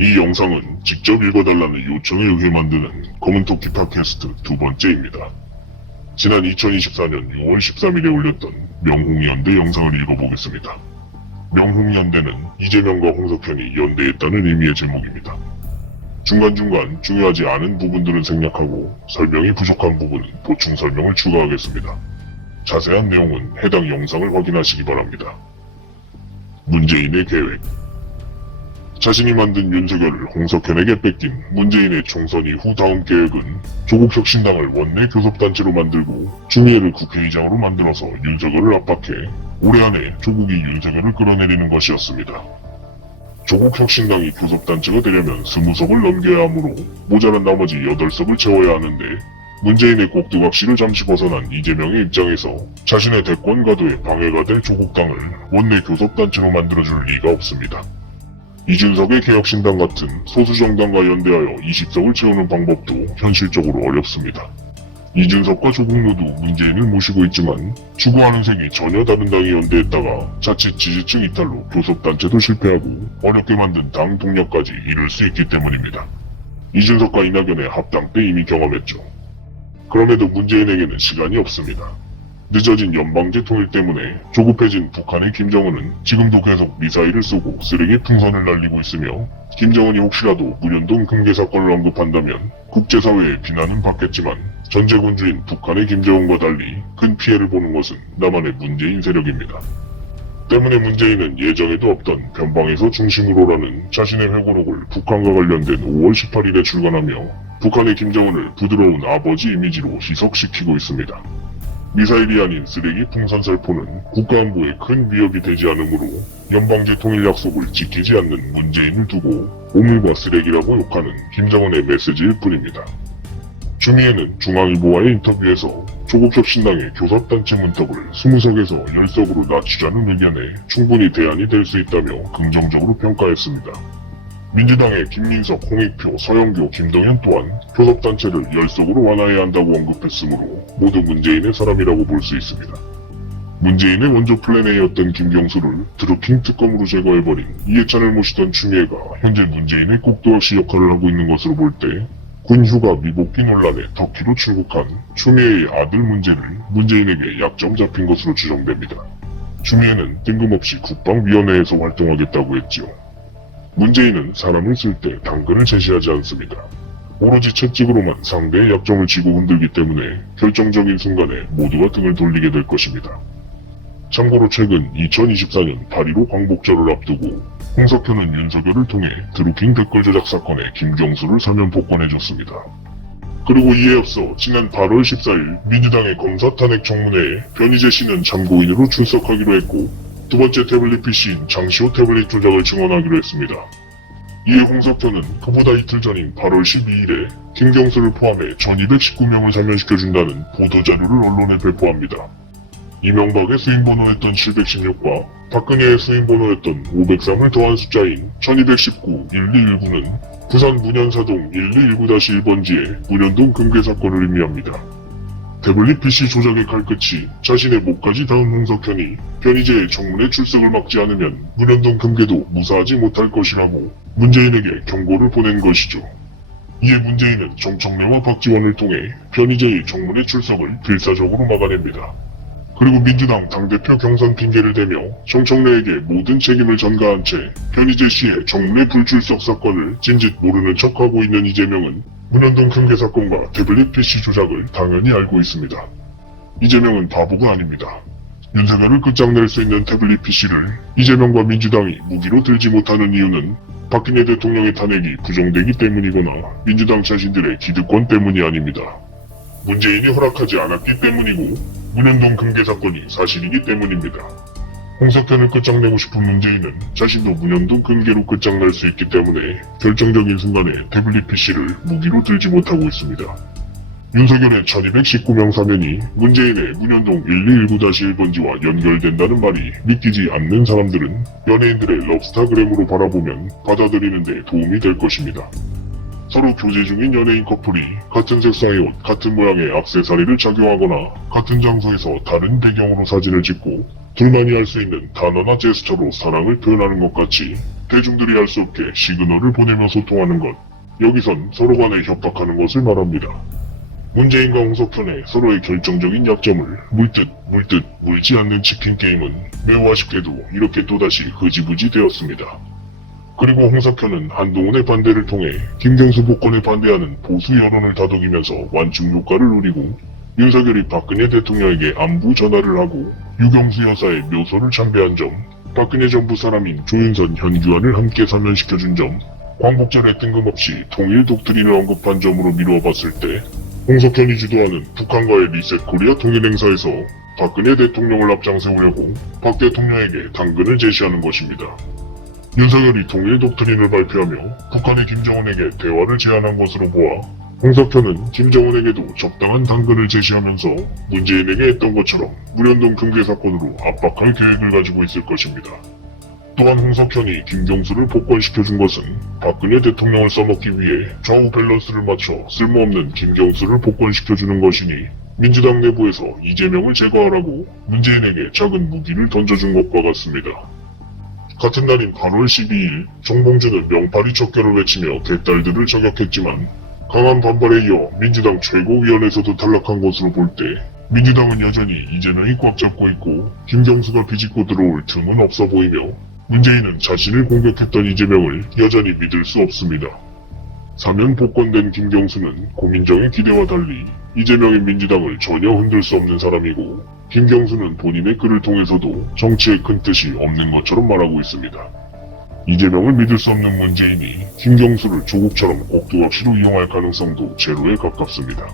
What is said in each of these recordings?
이 영상은 직접 읽어달라는 요청에 의해 만드는 검은토끼 팟캐스트 두 번째입니다. 지난 2024년 6월 13일에 올렸던 명홍연대 영상을 읽어보겠습니다. 명홍연대는 이재명과 홍석현이 연대했다는 의미의 제목입니다. 중간중간 중요하지 않은 부분들은 생략하고 설명이 부족한 부분은 보충 설명을 추가하겠습니다. 자세한 내용은 해당 영상을 확인하시기 바랍니다. 문재인의 계획. 자신이 만든 윤석열을 홍석현에게 뺏긴 문재인의 총선 이후 다음 계획은 조국혁신당을 원내 교섭단체로 만들고 추미애를 국회의장으로 만들어서 윤석열을 압박해 올해 안에 조국이 윤석열을 끌어내리는 것이었습니다. 조국혁신당이 교섭단체가 되려면 20석을 넘겨야 하므로 모자란 나머지 8석을 채워야 하는데 문재인의 꼭두각시를 잠시 벗어난 이재명의 입장에서 자신의 대권 가도에 방해가 될 조국당을 원내 교섭단체로 만들어줄 리가 없습니다. 이준석의 개혁신당 같은 소수정당과 연대하여 20석을 채우는 방법도 현실적으로 어렵습니다. 이준석과 조국 모두 문재인을 모시고 있지만 추구하는 색이 전혀 다른 당이 연대했다가 자칫 지지층 이탈로 교섭단체도 실패하고 어렵게 만든 당 동력까지 잃을 수 있기 때문입니다. 이준석과 이낙연의 합당 때 이미 경험했죠. 그럼에도 문재인에게는 시간이 없습니다. 늦어진 연방제 통일 때문에 조급해진 북한의 김정은은 지금도 계속 미사일을 쏘고 쓰레기 풍선을 날리고 있으며 김정은이 혹시라도 문현동 금괴 사건을 언급한다면 국제사회의 비난은 받겠지만 전제군주인 북한의 김정은과 달리 큰 피해를 보는 것은 남한의 문재인 세력입니다. 때문에 문재인은 예정에도 없던 변방에서 중심으로라는 자신의 회고록을 북한과 관련된 5월 18일에 출간하며 북한의 김정은을 부드러운 아버지 이미지로 희석시키고 있습니다. 미사일이 아닌 쓰레기 풍선살포는 국가안보에 큰 위협이 되지 않으므로 연방제 통일 약속을 지키지 않는 문재인을 두고 오물과 쓰레기라고 욕하는 김정은의 메시지일 뿐입니다. 추미애는 중앙일보와의 인터뷰에서 조국혁신당의 교섭단체 문턱을 20석에서 10석으로 낮추자는 의견에 충분히 대안이 될 수 있다며 긍정적으로 평가했습니다. 민주당의 김민석, 홍익표, 서영교, 김동연 또한 교섭단체를 10석으로 완화해야 한다고 언급했으므로 모두 문재인의 사람이라고 볼 수 있습니다. 문재인의 원조 플랜 A였던 김경수를 드루킹 특검으로 제거해버린 이해찬을 모시던 추미애가 현재 문재인의 꼭두각시 역할을 하고 있는 것으로 볼 때 군휴가 미복귀 논란에 터키로 출국한 추미애의 아들 문제를 문재인에게 약점 잡힌 것으로 추정됩니다. 추미애는 뜬금없이 국방위원회에서 활동하겠다고 했지요. 문재인은 사람을 쓸 때 당근을 제시하지 않습니다. 오로지 채찍으로만 상대의 약점을 쥐고 흔들기 때문에 결정적인 순간에 모두가 등을 돌리게 될 것입니다. 참고로 최근 2024년 8.15 광복절을 앞두고 홍석현은 윤석열을 통해 드루킹 댓글 조작 사건에 김경수를 사면 복권해줬습니다. 그리고 이에 앞서 지난 8월 14일 민주당의 검사 탄핵 청문회에 변희재 씨는 참고인으로 출석하기로 했고 두 번째 태블릿 PC인 장시호 태블릿 조작을 증언하기로 했습니다. 이에 홍석현은 그보다 이틀 전인 8월 12일에 김경수를 포함해 1219명을 사면시켜준다는 보도자료를 언론에 배포합니다. 이명박의 수임번호였던 716과 박근혜의 수임번호였던 503을 더한 숫자인 1219-1219는 부산 문현사동 1219-1번지의 문현동 금괴 사건을 의미합니다. 태블릿 PC 조작의 칼끝이 자신의 목까지 닿은 홍석현이 변희재의 청문회 출석을 막지 않으면 문현동 금괴도 무사하지 못할 것이라고 문재인에게 경고를 보낸 것이죠. 이에 문재인은 정청래와 박지원을 통해 변희재의 청문회 출석을 필사적으로 막아냅니다. 그리고 민주당 당대표 경선 핑계를 대며 정청래에게 모든 책임을 전가한 채 변희재 씨의 청문회 불출석 사건을 진짓 모르는 척하고 있는 이재명은 문현동 금괴 사건과 태블릿 PC 조작을 당연히 알고 있습니다. 이재명은 바보가 아닙니다. 윤석열을 끝장낼 수 있는 태블릿 PC를 이재명과 민주당이 무기로 들지 못하는 이유는 박근혜 대통령의 탄핵이 부정되기 때문이거나 민주당 자신들의 기득권 때문이 아닙니다. 문재인이 허락하지 않았기 때문이고 문현동 금괴 사건이 사실이기 때문입니다. 홍석현을 끝장내고 싶은 문재인은 자신도 문현동 금괴로 끝장날 수 있기 때문에 결정적인 순간에 태블릿 PC를 무기로 들지 못하고 있습니다. 윤석열의 1219명 사면이 문재인의 문현동 1219-1번지와 연결된다는 말이 믿기지 않는 사람들은 연예인들의 럽스타그램으로 바라보면 받아들이는 데 도움이 될 것입니다. 서로 교제 중인 연예인 커플이 같은 색상의 옷, 같은 모양의 액세서리를 착용하거나 같은 장소에서 다른 배경으로 사진을 찍고 둘만이 할 수 있는 단어나 제스처로 사랑을 표현하는 것 같이 대중들이 알 수 없게 시그널을 보내며 소통하는 것. 여기선 서로 간에 협박하는 것을 말합니다. 문재인과 홍석현의 서로의 결정적인 약점을 물듯 물지 않는 치킨 게임은 매우 아쉽게도 이렇게 또다시 흐지부지 되었습니다. 그리고 홍석현은 한동훈의 반대를 통해 김경수 복권에 반대하는 보수 여론을 다독이면서 완충 효과를 누리고, 윤석열이 박근혜 대통령에게 안부 전화를 하고 유경수 여사의 묘소를 참배한 점, 박근혜 정부 사람인 조윤선 현규환을 함께 사면시켜준 점, 광복절에 뜬금없이 통일 독트린을 언급한 점으로 미루어 봤을 때 홍석현이 주도하는 북한과의 리셋 코리아 통일 행사에서 박근혜 대통령을 앞장세우려고 박 대통령에게 당근을 제시하는 것입니다. 윤석열이 통일 독트린을 발표하며 북한의 김정은에게 대화를 제안한 것으로 보아 홍석현은 김정은에게도 적당한 당근을 제시하면서 문재인에게 했던 것처럼 무련동 금괴 사건으로 압박할 계획을 가지고 있을 것입니다. 또한 홍석현이 김경수를 복권시켜준 것은 박근혜 대통령을 써먹기 위해 좌우 밸런스를 맞춰 쓸모없는 김경수를 복권시켜주는 것이니, 민주당 내부에서 이재명을 제거하라고 문재인에게 작은 무기를 던져준 것과 같습니다. 같은 날인 8월 12일 정봉주는 명파리 척결을 외치며 개딸들을 저격했지만 강한 반발에 이어 민주당 최고위원회에서도 탈락한 것으로 볼 때 민주당은 여전히 이재명이 꽉 잡고 있고 김경수가 비집고 들어올 틈은 없어 보이며, 문재인은 자신을 공격했던 이재명을 여전히 믿을 수 없습니다. 사면 복권된 김경수는 고민정의 기대와 달리 이재명의 민주당을 전혀 흔들 수 없는 사람이고, 김경수는 본인의 글을 통해서도 정치에 큰 뜻이 없는 것처럼 말하고 있습니다. 이재명을 믿을 수 없는 문재인이 김경수를 조국처럼 꼭두각시로 이용할 가능성도 제로에 가깝습니다.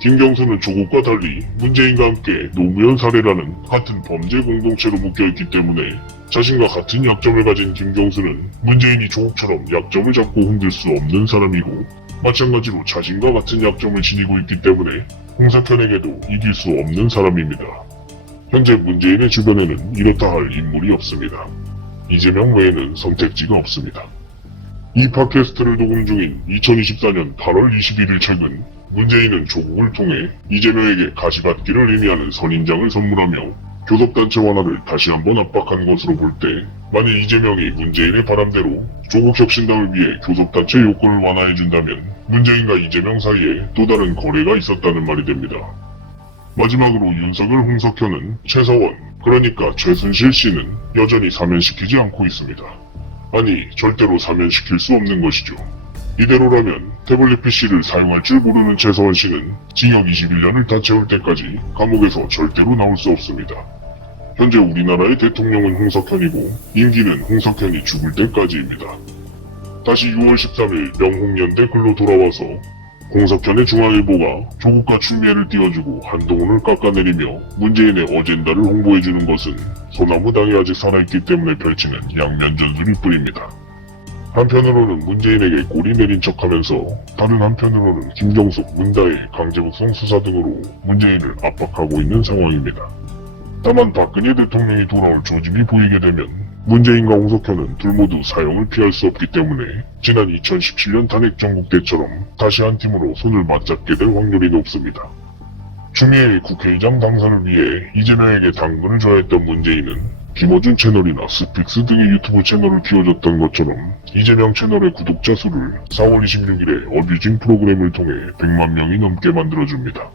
김경수는 조국과 달리 문재인과 함께 노무현 사례라는 같은 범죄 공동체로 묶여있기 때문에 자신과 같은 약점을 가진 김경수는 문재인이 조국처럼 약점을 잡고 흔들 수 없는 사람이고, 마찬가지로 자신과 같은 약점을 지니고 있기 때문에 홍석현에게도 이길 수 없는 사람입니다. 현재 문재인의 주변에는 이렇다 할 인물이 없습니다. 이재명 외에는 선택지가 없습니다. 이 팟캐스트를 녹음 중인 2024년 8월 21일 최근, 문재인은 조국을 통해 이재명에게 가시밭길을 의미하는 선인장을 선물하며 교섭단체 완화를 다시 한번 압박한 것으로 볼 때, 만일 이재명이 문재인의 바람대로 조국 혁신당을 위해 교섭단체 요건을 완화해준다면 문재인과 이재명 사이에 또 다른 거래가 있었다는 말이 됩니다. 마지막으로 윤석열, 홍석현은 최서원, 그러니까 최순실 씨는 여전히 사면시키지 않고 있습니다. 아니, 절대로 사면시킬 수 없는 것이죠. 이대로라면 태블릿 PC를 사용할 줄 모르는 최서원 씨는 징역 21년을 다 채울 때까지 감옥에서 절대로 나올 수 없습니다. 현재 우리나라의 대통령은 홍석현이고 임기는 홍석현이 죽을 때까지입니다. 다시 6월 13일 명홍연대 글로 돌아와서 홍석현의 중앙일보가 조국과 추미애를 띄워주고 한동훈을 깎아내리며 문재인의 어젠다를 홍보해주는 것은 소나무당이 아직 살아있기 때문에 펼치는 양면전술일 뿐입니다. 한편으로는 문재인에게 꼬리 내린 척하면서 다른 한편으로는 김경숙, 문다혜, 강제북송 수사 등으로 문재인을 압박하고 있는 상황입니다. 다만 박근혜 대통령이 돌아올 조짐이 보이게 되면 문재인과 홍석현은 둘 모두 사형을 피할 수 없기 때문에 지난 2017년 탄핵 전국 때처럼 다시 한 팀으로 손을 맞잡게 될 확률이 높습니다. 추미애의 국회의장 당선을 위해 이재명에게 당근을 줘야 했던 문재인은 김어준 채널이나 스픽스 등의 유튜브 채널을 키워줬던 것처럼 이재명 채널의 구독자 수를 4월 26일에 어뷰징 프로그램을 통해 100만 명이 넘게 만들어줍니다.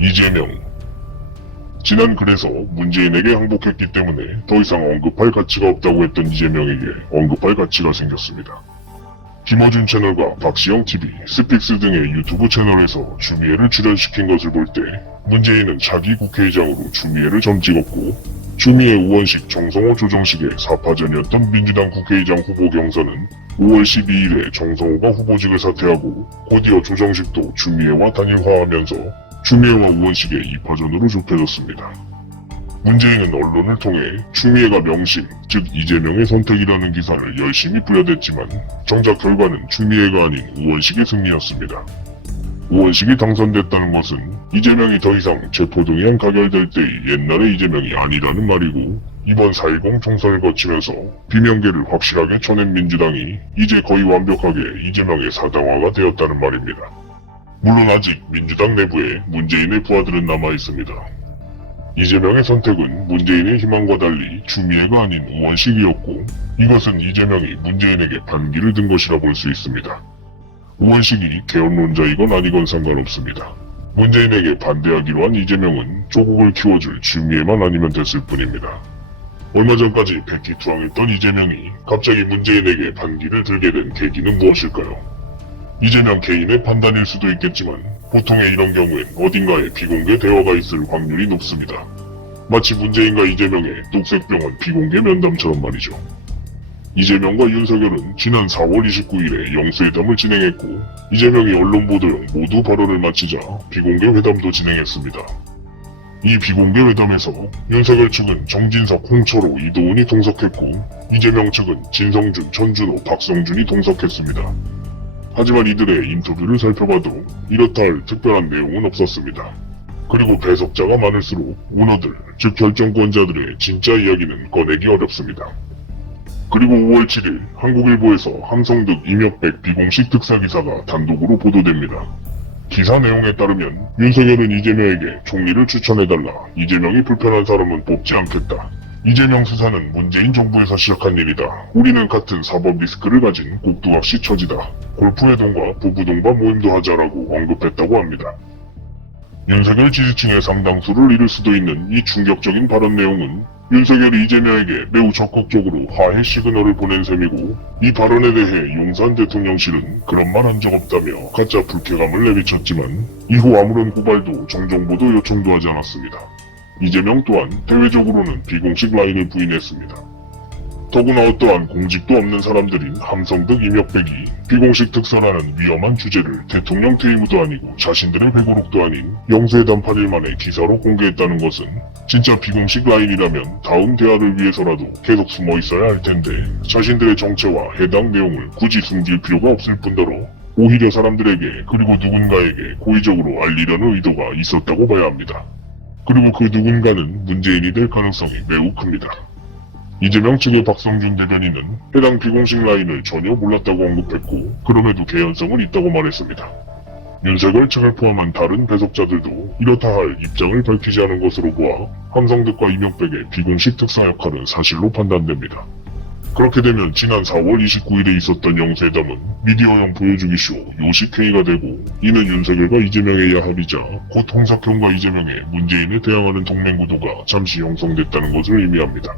이재명 지난 글에서 문재인에게 항복했기 때문에 더 이상 언급할 가치가 없다고 했던 이재명에게 언급할 가치가 생겼습니다. 김어준 채널과 박시영TV, 스픽스 등의 유튜브 채널에서 추미애를 출연시킨 것을 볼 때 문재인은 차기 국회의장으로 추미애를 점찍었고, 추미애 우원식, 정성호 조정식의 4파전이었던 민주당 국회의장 후보 경선은 5월 12일에 정성호가 후보직을 사퇴하고 곧이어 조정식도 추미애와 단일화하면서 추미애와 우원식의 2파전으로 좁혀졌습니다. 문재인은 언론을 통해 추미애가 명심, 즉 이재명의 선택이라는 기사를 열심히 부여댔지만 정작 결과는 추미애가 아닌 우원식의 승리였습니다. 우원식이 당선됐다는 것은 이재명이 더 이상 체포동의안 가결될 때의 옛날의 이재명이 아니라는 말이고, 이번 4.10 총선을 거치면서 비명계를 확실하게 쳐낸 민주당이 이제 거의 완벽하게 이재명의 사당화가 되었다는 말입니다. 물론 아직 민주당 내부에 문재인의 부하들은 남아있습니다. 이재명의 선택은 문재인의 희망과 달리 추미애가 아닌 우원식이었고, 이것은 이재명이 문재인에게 반기를 든 것이라 볼 수 있습니다. 우원식이 개헌론자이건 아니건 상관없습니다. 문재인에게 반대하기로 한 이재명은 조국을 키워줄 추미애만 아니면 됐을 뿐입니다. 얼마 전까지 백기투항했던 이재명이 갑자기 문재인에게 반기를 들게 된 계기는 무엇일까요? 이재명 개인의 판단일 수도 있겠지만 보통의 이런 경우엔 어딘가에 비공개 대화가 있을 확률이 높습니다. 마치 문재인과 이재명의 녹색병원 비공개 면담처럼 말이죠. 이재명과 윤석열은 지난 4월 29일에 영수회담을 진행했고, 이재명이 언론 보도용 모두 발언을 마치자 비공개 회담도 진행했습니다. 이 비공개 회담에서 윤석열 측은 정진석, 홍철호, 이도훈이 동석했고, 이재명 측은 진성준, 전준호, 박성준이 동석했습니다. 하지만 이들의 인터뷰를 살펴봐도 이렇다 할 특별한 내용은 없었습니다. 그리고 배석자가 많을수록 오너들, 즉 결정권자들의 진짜 이야기는 꺼내기 어렵습니다. 그리고 5월 7일 한국일보에서 함성득 임혁백 비공식 특사 기사가 단독으로 보도됩니다. 기사 내용에 따르면 윤석열은 이재명에게 총리를 추천해달라. 이재명이 불편한 사람은 뽑지 않겠다. 이재명 수사는 문재인 정부에서 시작한 일이다. 우리는 같은 사법 리스크를 가진 꼭두각시 처지다. 골프회동과 부부동반 모임도 하자라고 언급했다고 합니다. 윤석열 지지층의 상당수를 잃을 수도 있는 이 충격적인 발언 내용은 윤석열이 이재명에게 매우 적극적으로 화해 시그널을 보낸 셈이고, 이 발언에 대해 용산 대통령실은 그런 말 한 적 없다며 가짜 불쾌감을 내비쳤지만 이후 아무런 고발도 정정보도 요청도 하지 않았습니다. 이재명 또한 대외적으로는 비공식 라인을 부인했습니다. 더구나 어떠한 공직도 없는 사람들인 함성득 임혁백이 비공식 특사라는 위험한 주제를 대통령 퇴임도 아니고 자신들의 회고록도 아닌 영수회담 8일 만에 기사로 공개했다는 것은 진짜 비공식 라인이라면 다음 대화를 위해서라도 계속 숨어 있어야 할 텐데, 자신들의 정체와 해당 내용을 굳이 숨길 필요가 없을 뿐더러 오히려 사람들에게 그리고 누군가에게 고의적으로 알리려는 의도가 있었다고 봐야 합니다. 그리고 그 누군가는 문재인이 될 가능성이 매우 큽니다. 이재명 측의 박성준 대변인은 해당 비공식 라인을 전혀 몰랐다고 언급했고, 그럼에도 개연성은 있다고 말했습니다. 윤석열 측을 포함한 다른 배석자들도 이렇다 할 입장을 밝히지 않은 것으로 보아 함성득과 임혁백의 비공식 특사 역할은 사실로 판단됩니다. 그렇게 되면 지난 4월 29일에 있었던 영수회담은 미디어용 보여주기 쇼 요식회의가 되고, 이는 윤석열과 이재명의 야합이자 곧 홍석현과 이재명의 문재인에 대항하는 동맹구도가 잠시 형성됐다는 것을 의미합니다.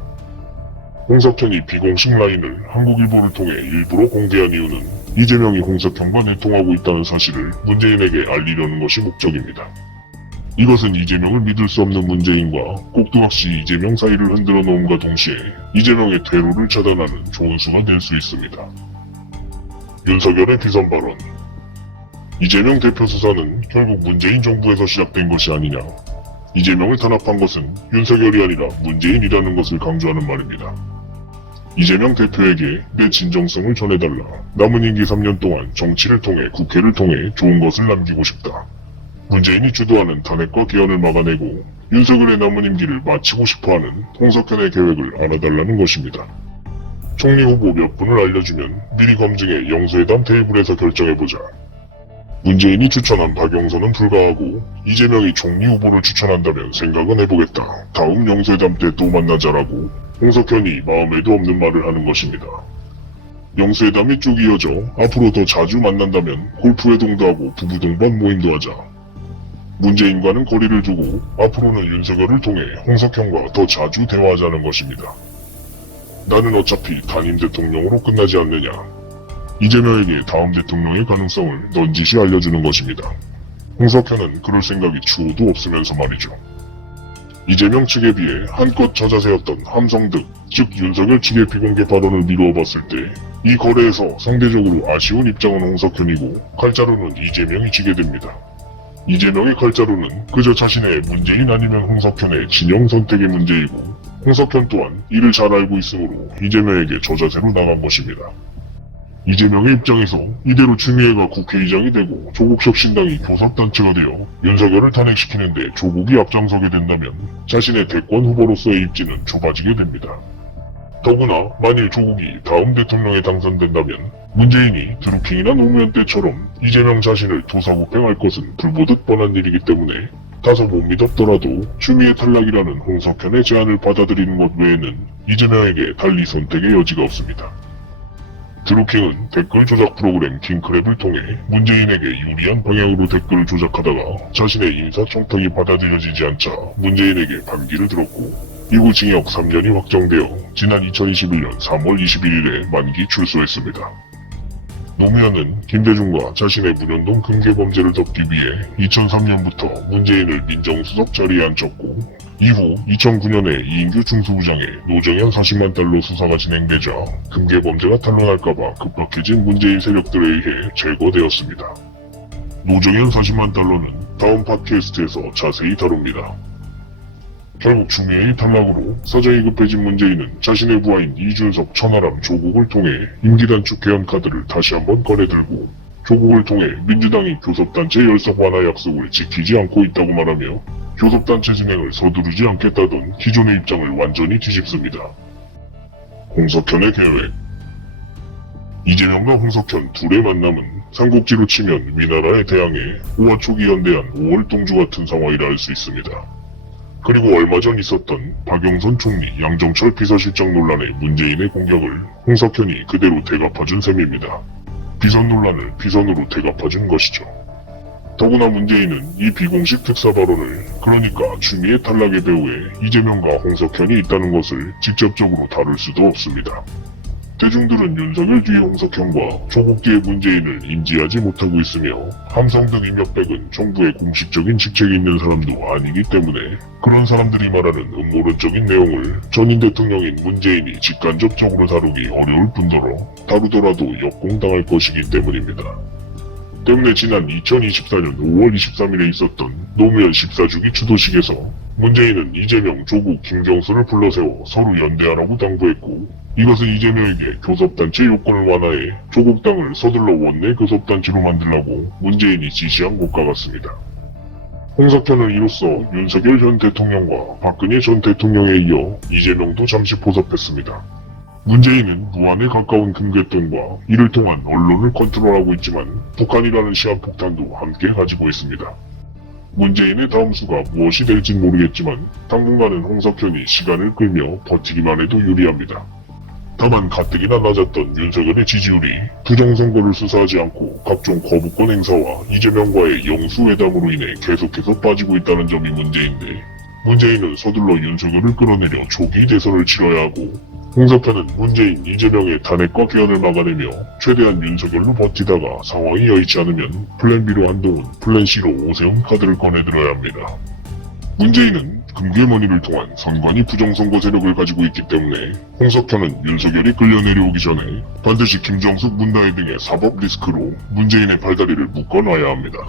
홍석현이 비공식 라인을 한국일보를 통해 일부러 공개한 이유는 이재명이 홍석현과 내통하고 있다는 사실을 문재인에게 알리려는 것이 목적입니다. 이것은 이재명을 믿을 수 없는 문재인과 꼭두각시 이재명 사이를 흔들어 놓음과 동시에 이재명의 퇴로를 차단하는 좋은 수가 될 수 있습니다. 윤석열의 비선 발언. 이재명 대표 수사는 결국 문재인 정부에서 시작된 것이 아니냐. 이재명을 탄압한 것은 윤석열이 아니라 문재인이라는 것을 강조하는 말입니다. 이재명 대표에게 내 진정성을 전해달라. 남은 임기 3년 동안 정치를 통해 국회를 통해 좋은 것을 남기고 싶다. 문재인이 주도하는 탄핵과 개헌을 막아내고 윤석열의 남은 임기를 마치고 싶어하는 홍석현의 계획을 알아달라는 것입니다. 총리 후보 몇 분을 알려주면 미리 검증해 영수회담 테이블에서 결정해보자. 문재인이 추천한 박영선은 불가하고 이재명이 총리 후보를 추천한다면 생각은 해보겠다. 다음 영수회담 때 또 만나자라고 홍석현이 마음에도 없는 말을 하는 것입니다. 영수회담이 쭉 이어져 앞으로 더 자주 만난다면 골프회동도 하고 부부동반 모임도 하자. 문재인과는 거리를 두고 앞으로는 윤석열을 통해 홍석현과 더 자주 대화하자는 것입니다. 나는 어차피 단임 대통령으로 끝나지 않느냐. 이재명에게 다음 대통령의 가능성을 넌지시 알려주는 것입니다. 홍석현은 그럴 생각이 추호도 없으면서 말이죠. 이재명 측에 비해 한껏 저자세였던 함성득, 즉 윤석열 측의 비공개 발언을 미루어 봤을 때 이 거래에서 상대적으로 아쉬운 입장은 홍석현이고 칼자루는 이재명이 지게 됩니다. 이재명의 칼자루는 그저 자신의 문재인 아니면 홍석현의 진영 선택의 문제이고, 홍석현 또한 이를 잘 알고 있으므로 이재명에게 저자세로 나간 것입니다. 이재명의 입장에서 이대로 추미애가 국회의장이 되고 조국 혁신당이 교섭단체가 되어 윤석열을 탄핵시키는데 조국이 앞장서게 된다면 자신의 대권 후보로서의 입지는 좁아지게 됩니다. 더구나 만일 조국이 다음 대통령에 당선된다면 문재인이 드루킹이나 노무현 때처럼 이재명 자신을 도사구팽할 것은 불보듯 뻔한 일이기 때문에 다소 못 믿었더라도 추미애 탈락이라는 홍석현의 제안을 받아들이는 것 외에는 이재명에게 달리 선택의 여지가 없습니다. 드루킹은 댓글 조작 프로그램 킹크랩을 통해 문재인에게 유리한 방향으로 댓글을 조작하다가 자신의 인사청탁이 받아들여지지 않자 문재인에게 반기를 들었고 이후 징역 3년이 확정되어 지난 2021년 3월 21일에 만기 출소했습니다. 노무현은 김대중과 자신의 문현동 금괴범죄를 덮기 위해 2003년부터 문재인을 민정수석 자리에 앉혔고 이후 2009년에 이인규 중수부장의 노정현 40만 달러 수사가 진행되자 금괴범죄가 탄로날까봐 급박해진 문재인 세력들에 의해 제거되었습니다. 노정현 40만 달러는 다음 팟캐스트에서 자세히 다룹니다. 결국 추미애의 탈락으로 사정이 급해진 문재인은 자신의 부하인 이준석, 천하람, 조국을 통해 임기 단축 개헌 카드를 다시 한번 꺼내들고 조국을 통해 민주당이 교섭단체 열석 완화 약속을 지키지 않고 있다고 말하며 교섭단체 진행을 서두르지 않겠다던 기존의 입장을 완전히 뒤집습니다. 홍석현의 계획. 이재명과 홍석현 둘의 만남은 삼국지로 치면 위나라에 대항해 5화 초기 연대한 5월 동주 같은 상황이라 할 수 있습니다. 그리고 얼마 전 있었던 박영선 총리, 양정철 비서실장 논란의 문재인의 공격을 홍석현이 그대로 대갚아준 셈입니다. 비선 논란을 비선으로 대갚아준 것이죠. 더구나 문재인은 이 비공식 특사 발언을 그러니까 추미애 탈락의 배후에 이재명과 홍석현이 있다는 것을 직접적으로 다룰 수도 없습니다. 대중들은 윤석열 뒤에 홍석현과 조국 뒤에 문재인을 인지하지 못하고 있으며 함성 등 임혁백은 정부의 공식적인 직책이 있는 사람도 아니기 때문에 그런 사람들이 말하는 음모론적인 내용을 전임 대통령인 문재인이 직간접적으로 다루기 어려울 뿐더러 다루더라도 역공당할 것이기 때문입니다. 때문에 지난 2024년 5월 23일에 있었던 노무현 14주기 추도식에서 문재인은 이재명, 조국, 김경수를 불러세워 서로 연대하라고 당부했고 이것은 이재명에게 교섭단체 요건을 완화해 조국당을 서둘러 원내 교섭단체로 만들라고 문재인이 지시한 것과 같습니다. 홍석현은 이로써 윤석열 전 대통령과 박근혜 전 대통령에 이어 이재명도 잠시 포섭했습니다. 문재인은 무한에 가까운 금괴돈과 이를 통한 언론을 컨트롤하고 있지만 북한이라는 시한폭탄도 함께 가지고 있습니다. 문재인의 다음 수가 무엇이 될진 모르겠지만 당분간은 홍석현이 시간을 끌며 버티기만 해도 유리합니다. 다만 가뜩이나 낮았던 윤석열의 지지율이 부정선거를 수사하지 않고 각종 거부권 행사와 이재명과의 영수회담으로 인해 계속해서 빠지고 있다는 점이 문제인데 문재인은 서둘러 윤석열을 끌어내려 조기 대선을 치러야 하고 홍석현은 문재인, 이재명의 탄핵과 개헌을 막아내며 최대한 윤석열로 버티다가 상황이 여의치 않으면 플랜 B로 한동훈, 플랜 C로 오세훈 카드를 꺼내들어야 합니다. 문재인은 금괴머니를 통한 선관위 부정선거 세력을 가지고 있기 때문에 홍석현은 윤석열이 끌려 내려오기 전에 반드시 김정숙, 문다혜 등의 사법 리스크로 문재인의 발다리를 묶어놔야 합니다.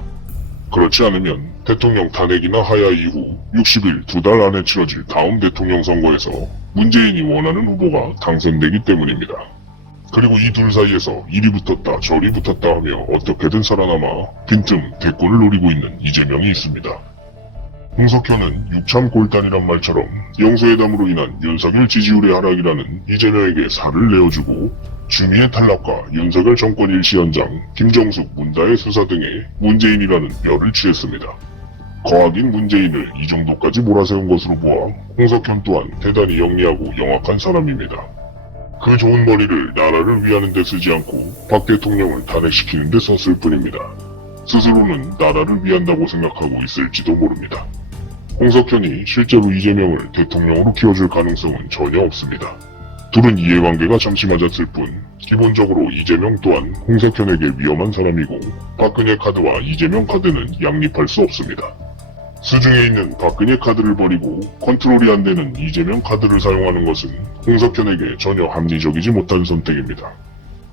그렇지 않으면 대통령 탄핵이나 하야 이후 60일 2달 안에 치러질 다음 대통령 선거에서 문재인이 원하는 후보가 당선되기 때문입니다. 그리고 이 둘 사이에서 이리 붙었다 저리 붙었다 하며 어떻게든 살아남아 빈틈 대권을 노리고 있는 이재명이 있습니다. 홍석현은 육참 골단이란 말처럼 영수회담으로 인한 윤석열 지지율의 하락이라는 이재명에게 살을 내어주고 추미애 탈락과 윤석열 정권 일시연장, 김정숙, 문다혜 수사 등에 문재인이라는 뼈를 취했습니다. 거학인 문재인을 이 정도까지 몰아세운 것으로 보아 홍석현 또한 대단히 영리하고 영악한 사람입니다. 그 좋은 머리를 나라를 위하는 데 쓰지 않고 박 대통령을 탄핵시키는 데 썼을 뿐입니다. 스스로는 나라를 위한다고 생각하고 있을지도 모릅니다. 홍석현이 실제로 이재명을 대통령으로 키워줄 가능성은 전혀 없습니다. 둘은 이해관계가 잠시 맞았을 뿐 기본적으로 이재명 또한 홍석현에게 위험한 사람이고 박근혜 카드와 이재명 카드는 양립할 수 없습니다. 수중에 있는 박근혜 카드를 버리고 컨트롤이 안 되는 이재명 카드를 사용하는 것은 홍석현에게 전혀 합리적이지 못한 선택입니다.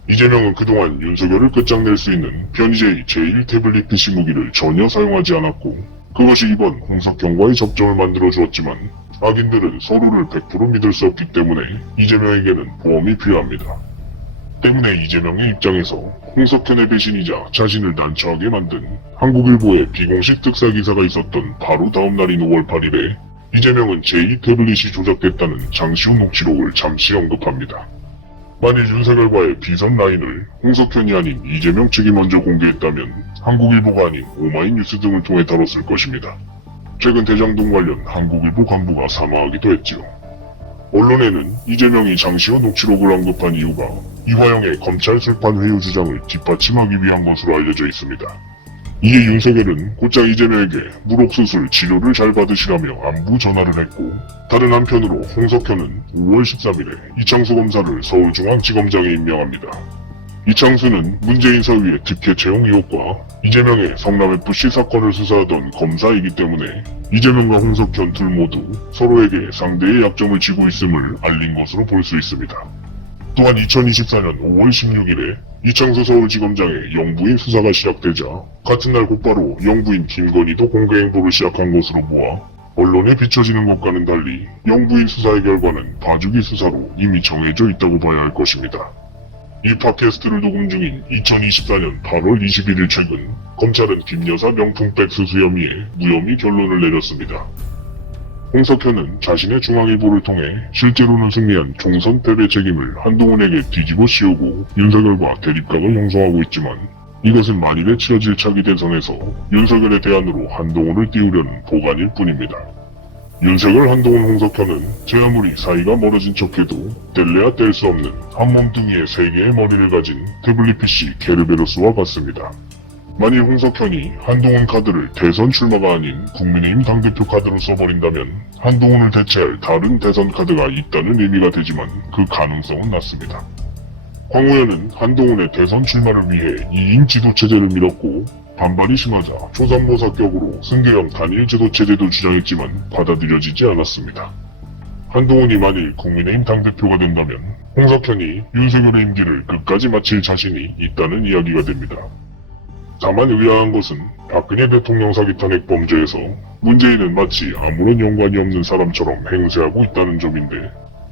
이재명은 그동안 윤석열을 끝장낼 수 있는 변희재의 제1 태블릿 PC 무기를 전혀 사용하지 않았고 그것이 이번 홍석현과의 접점을 만들어 주었지만 악인들은 서로를 100% 믿을 수 없기 때문에 이재명에게는 보험이 필요합니다. 때문에 이재명의 입장에서 홍석현의 배신이자 자신을 난처하게 만든 한국일보의 비공식 특사 기사가 있었던 바로 다음 날인 5월 8일에 이재명은 제2 태블릿이 조작됐다는 장시훈 녹취록을 잠시 언급합니다. 만일 윤석열과의 비선 라인을 홍석현이 아닌 이재명 측이 먼저 공개했다면 한국일보가 아닌 오마이뉴스 등을 통해 다뤘을 것입니다. 최근 대장동 관련 한국일보 간부가 사망하기도 했지요. 언론에는 이재명이 장시호 녹취록을 언급한 이유가 이화영의 검찰 술판 회유 주장을 뒷받침하기 위한 것으로 알려져 있습니다. 이에 윤석열은 곧장 이재명에게 무록수술 치료를 잘 받으시라며 안부 전화를 했고, 다른 한편으로 홍석현은 5월 13일에 이창수 검사를 서울중앙지검장에 임명합니다. 이창수는 문재인 서위의 특혜 채용 의혹과 이재명의 성남FC 사건을 수사하던 검사이기 때문에 이재명과 홍석현 둘 모두 서로에게 상대의 약점을 쥐고 있음을 알린 것으로 볼 수 있습니다. 또한 2024년 5월 16일에 이창수 서울지검장의 영부인 수사가 시작되자 같은 날 곧바로 영부인 김건희도 공개행보를 시작한 것으로 보아 언론에 비춰지는 것과는 달리 영부인 수사의 결과는 봐주기 수사로 이미 정해져 있다고 봐야 할 것입니다. 이 팟캐스트를 녹음 중인 2024년 8월 21일 최근 검찰은 김 여사 명품백 수수 혐의에 무혐의 결론을 내렸습니다. 홍석현은 자신의 중앙일보를 통해 실제로는 승리한 총선 패배 책임을 한동훈에게 뒤집어 씌우고 윤석열과 대립각을 형성하고 있지만, 이것은 만일에 치러질 차기 대선에서 윤석열의 대안으로 한동훈을 띄우려는 보관일 뿐입니다. 윤석열, 한동훈, 홍석현은 제 아무리 사이가 멀어진 척해도 뗄래야 뗄 수 없는 한 몸뚱이에 세 개의 머리를 가진 태블릿 PC 케르베로스와 같습니다. 만일 홍석현이 한동훈 카드를 대선 출마가 아닌 국민의힘 당대표 카드로 써버린다면 한동훈을 대체할 다른 대선 카드가 있다는 의미가 되지만 그 가능성은 낮습니다. 황우현은 한동훈의 대선 출마를 위해 2인 지도체제를 밀었고, 반발이 심하자 초선모사격으로 승계형 단일 지도체제도 주장했지만 받아들여지지 않았습니다. 한동훈이 만일 국민의힘 당대표가 된다면 홍석현이 윤석열의 임기를 끝까지 마칠 자신이 있다는 이야기가 됩니다. 다만 의아한 것은 박근혜 대통령 사기 탄핵 범죄에서 문재인은 마치 아무런 연관이 없는 사람처럼 행세하고 있다는 점인데,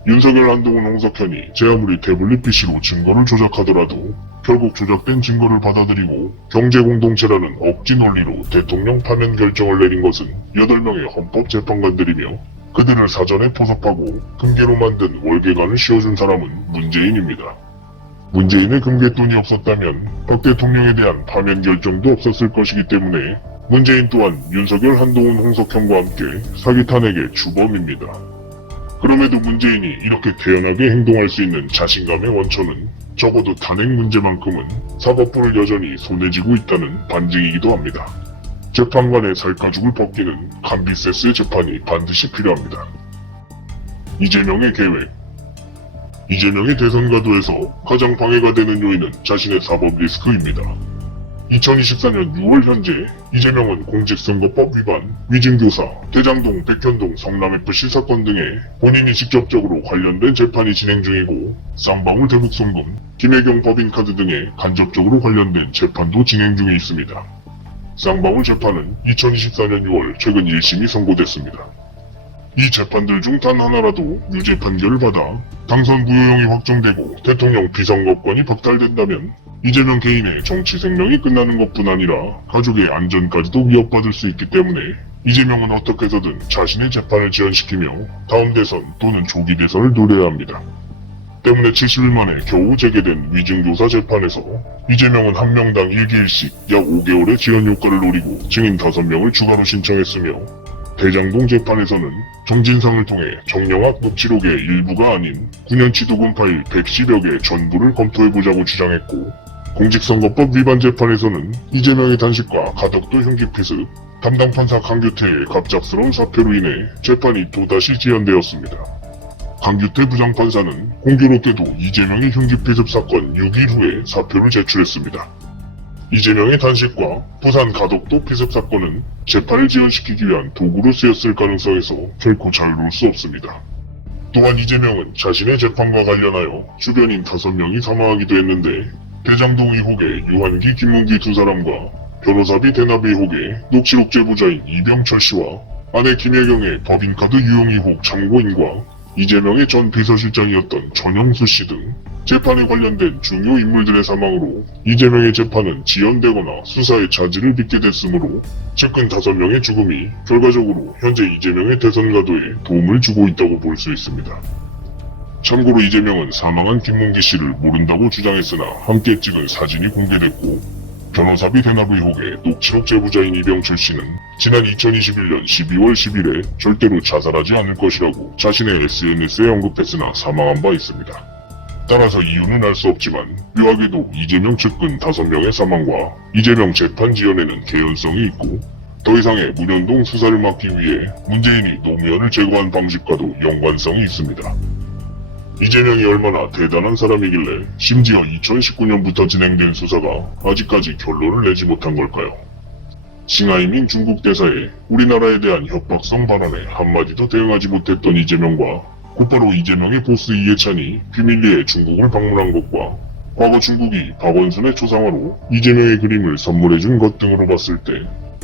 윤석열, 한동훈, 홍석현이 제 아무리 태블릿 PC로 증거를 조작하더라도 결국 조작된 증거를 받아들이고 경제공동체라는 억지 논리로 대통령 파면 결정을 내린 것은 8명의 헌법재판관들이며, 그들을 사전에 포섭하고 금괴로 만든 월계관을 씌워준 사람은 문재인입니다. 문재인의 금괴돈이 없었다면 박 대통령에 대한 파면 결정도 없었을 것이기 때문에 문재인 또한 윤석열, 한동훈, 홍석현과 함께 사기 탄핵의 주범입니다. 그럼에도 문재인이 이렇게 태연하게 행동할 수 있는 자신감의 원천은 적어도 탄핵 문제만큼은 사법부를 여전히 손에 쥐고 있다는 반증이기도 합니다. 재판관의 살가죽을 벗기는 캄비세스의 재판이 반드시 필요합니다. 이재명의 계획. 이재명의 대선 가도에서 가장 방해가 되는 요인은 자신의 사법 리스크입니다. 2024년 6월 현재 이재명은 공직선거법 위반, 위증교사, 대장동, 백현동, 성남FC 사건 등에 본인이 직접적으로 관련된 재판이 진행 중이고, 쌍방울 대북송금, 김혜경 법인카드 등에 간접적으로 관련된 재판도 진행 중에 있습니다. 쌍방울 재판은 2024년 6월 최근 1심이 선고됐습니다. 이 재판들 중 단 하나라도 유죄 판결을 받아 당선 무효형이 확정되고 대통령 비선거권이 박탈된다면 이재명 개인의 정치 생명이 끝나는 것뿐 아니라 가족의 안전까지도 위협받을 수 있기 때문에 이재명은 어떻게 해서든 자신의 재판을 지연시키며 다음 대선 또는 조기 대선을 노려야 합니다. 때문에 70일 만에 겨우 재개된 위증교사 재판에서 이재명은 한 명당 1개일씩 약 5개월의 지연 효과를 노리고 증인 5명을 추가로 신청했으며, 대장동 재판에서는 정진상을 통해 정영학 녹취록의 일부가 아닌 9년치 녹음 파일 110여 개 전부를 검토해보자고 주장했고, 공직선거법 위반 재판에서는 이재명의 단식과 가덕도 흉기 피습, 담당 판사 강규태의 갑작스러운 사표로 인해 재판이 또다시 지연되었습니다. 강규태 부장판사는 공교롭 때도 이재명의 흉기 피습 사건 6일 후에 사표를 제출했습니다. 이재명의 단식과 부산 가덕도 피습 사건은 재판을 지연시키기 위한 도구로 쓰였을 가능성에서 결코 자유로울 수 없습니다. 또한 이재명은 자신의 재판과 관련하여 주변인 5명이 사망하기도 했는데, 대장동 의혹의 유한기, 김문기 두 사람과 변호사비 대납 의혹의 녹취록 제보자인 이병철 씨와 아내 김혜경의 법인카드 유용 의혹 참고인과 이재명의 전 비서실장이었던 전영수 씨 등 재판에 관련된 중요 인물들의 사망으로 이재명의 재판은 지연되거나 수사의 차질을 빚게 됐으므로 최근 5명의 죽음이 결과적으로 현재 이재명의 대선 가도에 도움을 주고 있다고 볼 수 있습니다. 참고로 이재명은 사망한 김문기 씨를 모른다고 주장했으나 함께 찍은 사진이 공개됐고, 변호사비 대납 의혹의 녹취록 제보자인 이병철 씨는 지난 2021년 12월 10일에 절대로 자살하지 않을 것이라고 자신의 SNS에 언급했으나 사망한 바 있습니다. 따라서 이유는 알 수 없지만 묘하게도 이재명 측근 5명의 사망과 이재명 재판 지연에는 개연성이 있고 더 이상의 문현동 수사를 막기 위해 문재인이 노무현을 제거한 방식과도 연관성이 있습니다. 이재명이 얼마나 대단한 사람이길래 심지어 2019년부터 진행된 수사가 아직까지 결론을 내지 못한 걸까요? 싱하이밍 중국 대사의 우리나라에 대한 협박성 발언에 한마디도 대응하지 못했던 이재명과 곧바로 이재명의 보스 이해찬이 비밀리에 중국을 방문한 것과 과거 중국이 박원순의 초상화로 이재명의 그림을 선물해준 것 등으로 봤을 때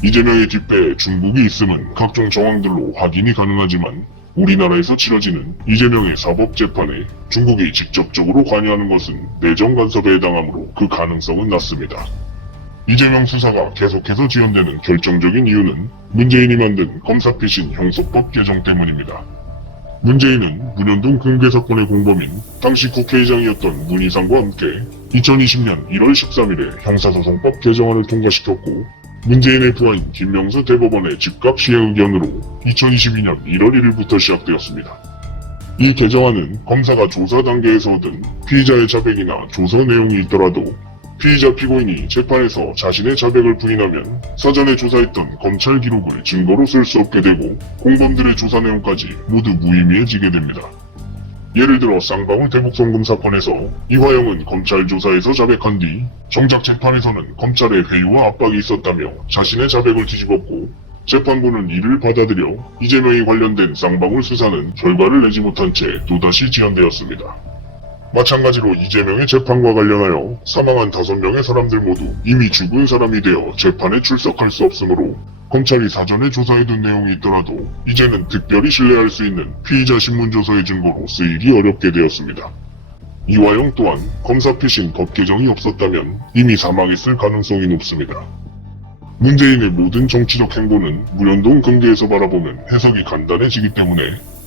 이재명의 뒷배에 중국이 있음은 각종 정황들로 확인이 가능하지만 우리나라에서 치러지는 이재명의 사법재판에 중국이 직접적으로 관여하는 것은 내정 간섭에 해당하므로 그 가능성은 낮습니다. 이재명 수사가 계속해서 지연되는 결정적인 이유는 문재인이 만든 검사피신 형소법 개정 때문입니다. 문재인은 문현동 금괴 사건의 공범인 당시 국회의장이었던 문희상과 함께 2020년 1월 13일에 형사소송법 개정안을 통과시켰고 문재인의 부하인 김명수 대법원의 즉각 시행 의견으로 2022년 1월 1일부터 시작되었습니다. 이 개정안은 검사가 조사 단계에서 얻은 피의자의 자백이나 조서 내용이 있더라도 피의자 피고인이 재판에서 자신의 자백을 부인하면 사전에 조사했던 검찰 기록을 증거로 쓸 수 없게 되고 공범들의 조사 내용까지 모두 무의미해지게 됩니다. 예를 들어 쌍방울 대북송금 사건에서 이화영은 검찰 조사에서 자백한 뒤 정작 재판에서는 검찰의 회유와 압박이 있었다며 자신의 자백을 뒤집었고 재판부는 이를 받아들여 이재명이 관련된 쌍방울 수사는 결과를 내지 못한 채 또다시 지연되었습니다. 마찬가지로 이재명의 재판과 관련하여 사망한 5명의 사람들 모두 이미 죽은 사람이 되어 재판에 출석할 수 없으므로 검찰이 사전에 조사해둔 내용이 있더라도 이제는 특별히 신뢰할 수 있는 피의자 신문조서의 증거로 쓰이기 어렵게 되었습니다. 이화영 또한 검사 피신 법 개정이 없었다면 이미 사망했을 가능성이 높습니다. 문재인의 모든 정치적 행보는 문현동 금괴에서 바라보면 해석이 간단해지기 때문에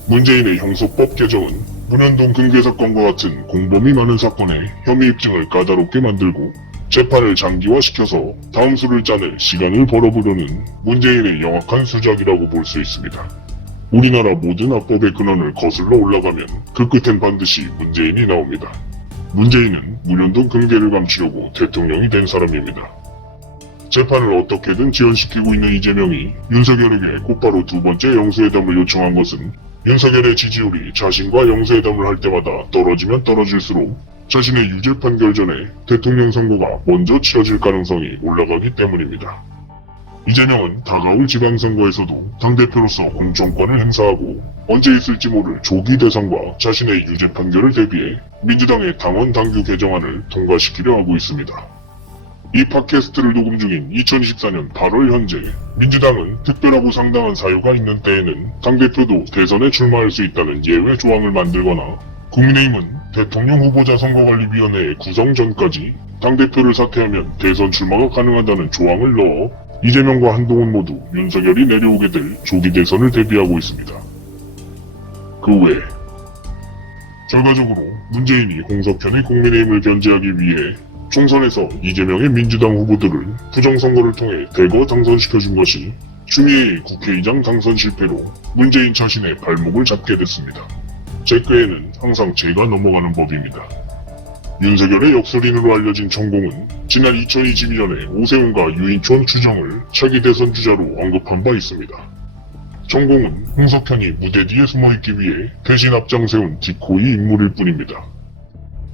문재인의 형소법 개정은 문현동 금괴 사건과 같은 공범이 많은 사건의 혐의 입증을 까다롭게 만들고 재판을 장기화시켜서 다음 수를 짜낼 시간을 벌어보려는 문재인의 영악한 수작이라고 볼 수 있습니다. 우리나라 모든 합법의 근원을 거슬러 올라가면 그 끝엔 반드시 문재인이 나옵니다. 문재인은 문현동 금괴를 감추려고 대통령이 된 사람입니다. 재판을 어떻게든 지연시키고 있는 이재명이 윤석열에게 곧바로 2번째 영수회담을 요청한 것은 윤석열의 지지율이 자신과 영수회담을 할 때마다 떨어지면 떨어질수록 자신의 유죄 판결 전에 대통령 선거가 먼저 치러질 가능성이 올라가기 때문입니다. 이재명은 다가올 지방선거에서도 당대표로서 공천권을 행사하고 언제 있을지 모를 조기 대선과 자신의 유죄 판결을 대비해 민주당의 당원 당규 개정안을 통과시키려 하고 있습니다. 이 팟캐스트를 녹음 중인 2024년 8월 현재 민주당은 특별하고 상당한 사유가 있는 때에는 당대표도 대선에 출마할 수 있다는 예외 조항을 만들거나 국민의힘은 대통령 후보자 선거관리위원회 구성 전까지 당대표를 사퇴하면 대선 출마가 가능하다는 조항을 넣어 이재명과 한동훈 모두 윤석열이 내려오게 될 조기 대선을 대비하고 있습니다. 그 외 결과적으로 문재인이 홍석현의 국민의힘을 견제하기 위해 총선에서 이재명의 민주당 후보들을 부정선거를 통해 대거 당선시켜준 것이 추미애의 국회의장 당선 실패로 문재인 자신의 발목을 잡게 됐습니다. 제 꾀에는 항상 제가 넘어가는 법입니다. 윤석열의 역술인으로 알려진 천공은 지난 2022년에 오세훈과 유인촌 추정을 차기 대선 주자로 언급한 바 있습니다. 천공은 홍석현이 무대 뒤에 숨어있기 위해 대신 앞장 세운 디코이 인물일 뿐입니다.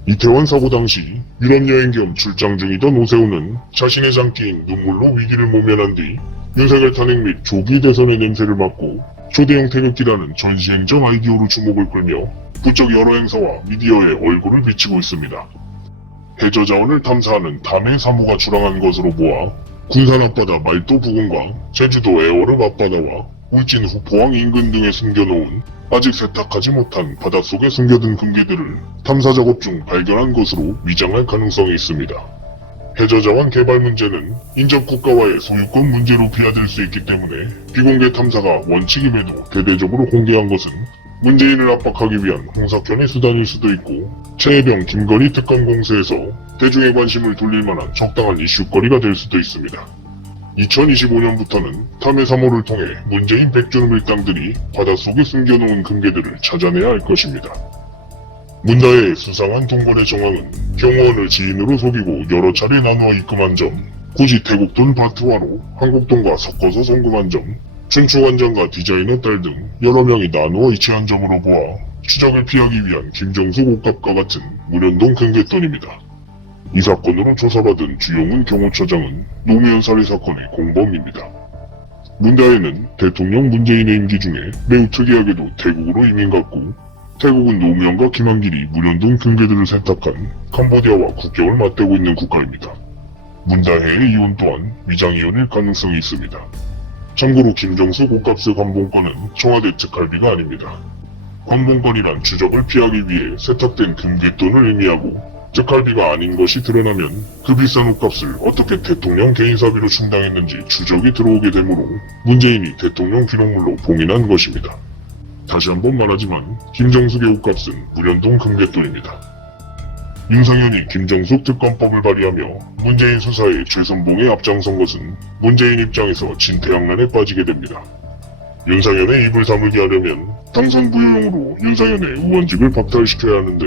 이태원 사고 당시 유럽 여행 겸 출장 중이던 오세훈은 자신의 장기인 눈물로 위기를 모면한 뒤 윤석열 탄핵 및 조기 대선의 냄새를 맡고 초대형 태극기라는 전시행정 아이디어로 주목을 끌며 부쩍 여러 행사와 미디어에 얼굴을 비치고 있습니다. 해저 자원을 탐사하는 탐해 사무가 출항한 것으로 보아 군산 앞바다 말도 부근과 제주도 애월읍 앞바다와 울진 후포항 인근 등에 숨겨놓은 아직 세탁하지 못한 바닷속에 숨겨둔 금괴들을 탐사 작업 중 발견한 것으로 위장할 가능성이 있습니다. 해저자원 개발 문제는 인접 국가와의 소유권 문제로 비화될 수 있기 때문에 비공개 탐사가 원칙임에도 대대적으로 공개한 것은 문재인을 압박하기 위한 홍석현의 수단일 수도 있고 최혜병 김건희 특검 공세에서 대중의 관심을 돌릴 만한 적당한 이슈거리가 될 수도 있습니다. 2025년부터는 탐해 3호를 통해 문재인 백준호 밀당들이 바닷속에 숨겨놓은 금괴들을 찾아내야 할 것입니다. 문다혜의 수상한 동거래 정황은 경호원을 지인으로 속이고 여러 차례 나누어 입금한 점, 굳이 태국 돈 바트화로 한국 돈과 섞어서 송금한 점, 춘추 관장과 디자이너 딸 등 여러 명이 나누어 이체한 점으로 보아 추적을 피하기 위한 김정숙 옷값과 같은 문현동 금괴돈입니다. 이 사건으로 조사받은 주용훈 경호처장은 노무현 살해 사건의 공범입니다. 문다혜는 대통령 문재인의 임기 중에 매우 특이하게도 태국으로 이민 갔고 태국은 노무현과 김한길이 문현동 금괴들을 세탁한 캄보디아와 국경을 맞대고 있는 국가입니다. 문다혜의 이혼 또한 위장이혼일 가능성이 있습니다. 참고로 김정숙 옷값의 관봉권은 청와대 특활비가 아닙니다. 관봉권이란 추적을 피하기 위해 세탁된 금괴돈을 의미하고 특활비가 아닌 것이 드러나면 그 비싼 옷값을 어떻게 대통령 개인사비로 충당했는지 추적이 들어오게 되므로 문재인이 대통령 기록물로 봉인한 것입니다. 다시 한번 말하지만 김정숙의 옷값은 문현동 금괴돈입니다. 윤상현이 김정숙 특검법을 발의하며 문재인 수사의 최선봉에 앞장선 것은 문재인 입장에서 진퇴양난에 빠지게 됩니다. 윤상현의 입을 다물게 하려면 당선 부여용으로 윤상현의 의원직을 박탈시켜야 하는데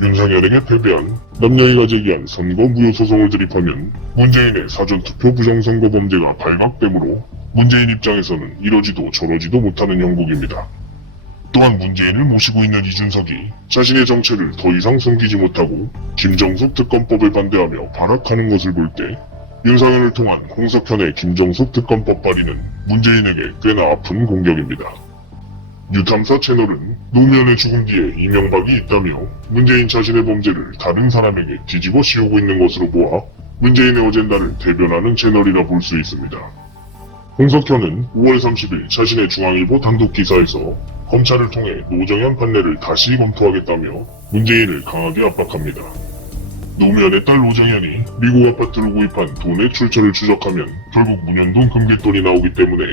윤상현에게 패배한 남녀희가 제기한 선거 무효 소송을 들이파면 문재인의 사전투표 부정선거 범죄가 발각되므로 문재인 입장에서는 이러지도 저러지도 못하는 형국입니다. 또한 문재인을 모시고 있는 이준석이 자신의 정체를 더 이상 숨기지 못하고 김정숙 특검법을 반대하며 발악하는 것을 볼 때 윤상현을 통한 홍석현의 김정숙 특검법 발의는 문재인에게 꽤나 아픈 공격입니다. 뉴탐사 채널은 노무현의 죽음 뒤에 이명박이 있다며 문재인 자신의 범죄를 다른 사람에게 뒤집어 씌우고 있는 것으로 보아 문재인의 어젠다를 대변하는 채널이라 볼 수 있습니다. 홍석현은 5월 30일 자신의 중앙일보 단독 기사에서 검찰을 통해 노정현 판례를 다시 검토하겠다며 문재인을 강하게 압박합니다. 노무현의 딸 노정현이 미국 아파트를 구입한 돈의 출처를 추적하면 결국 문현동 금괴돈이 나오기 때문에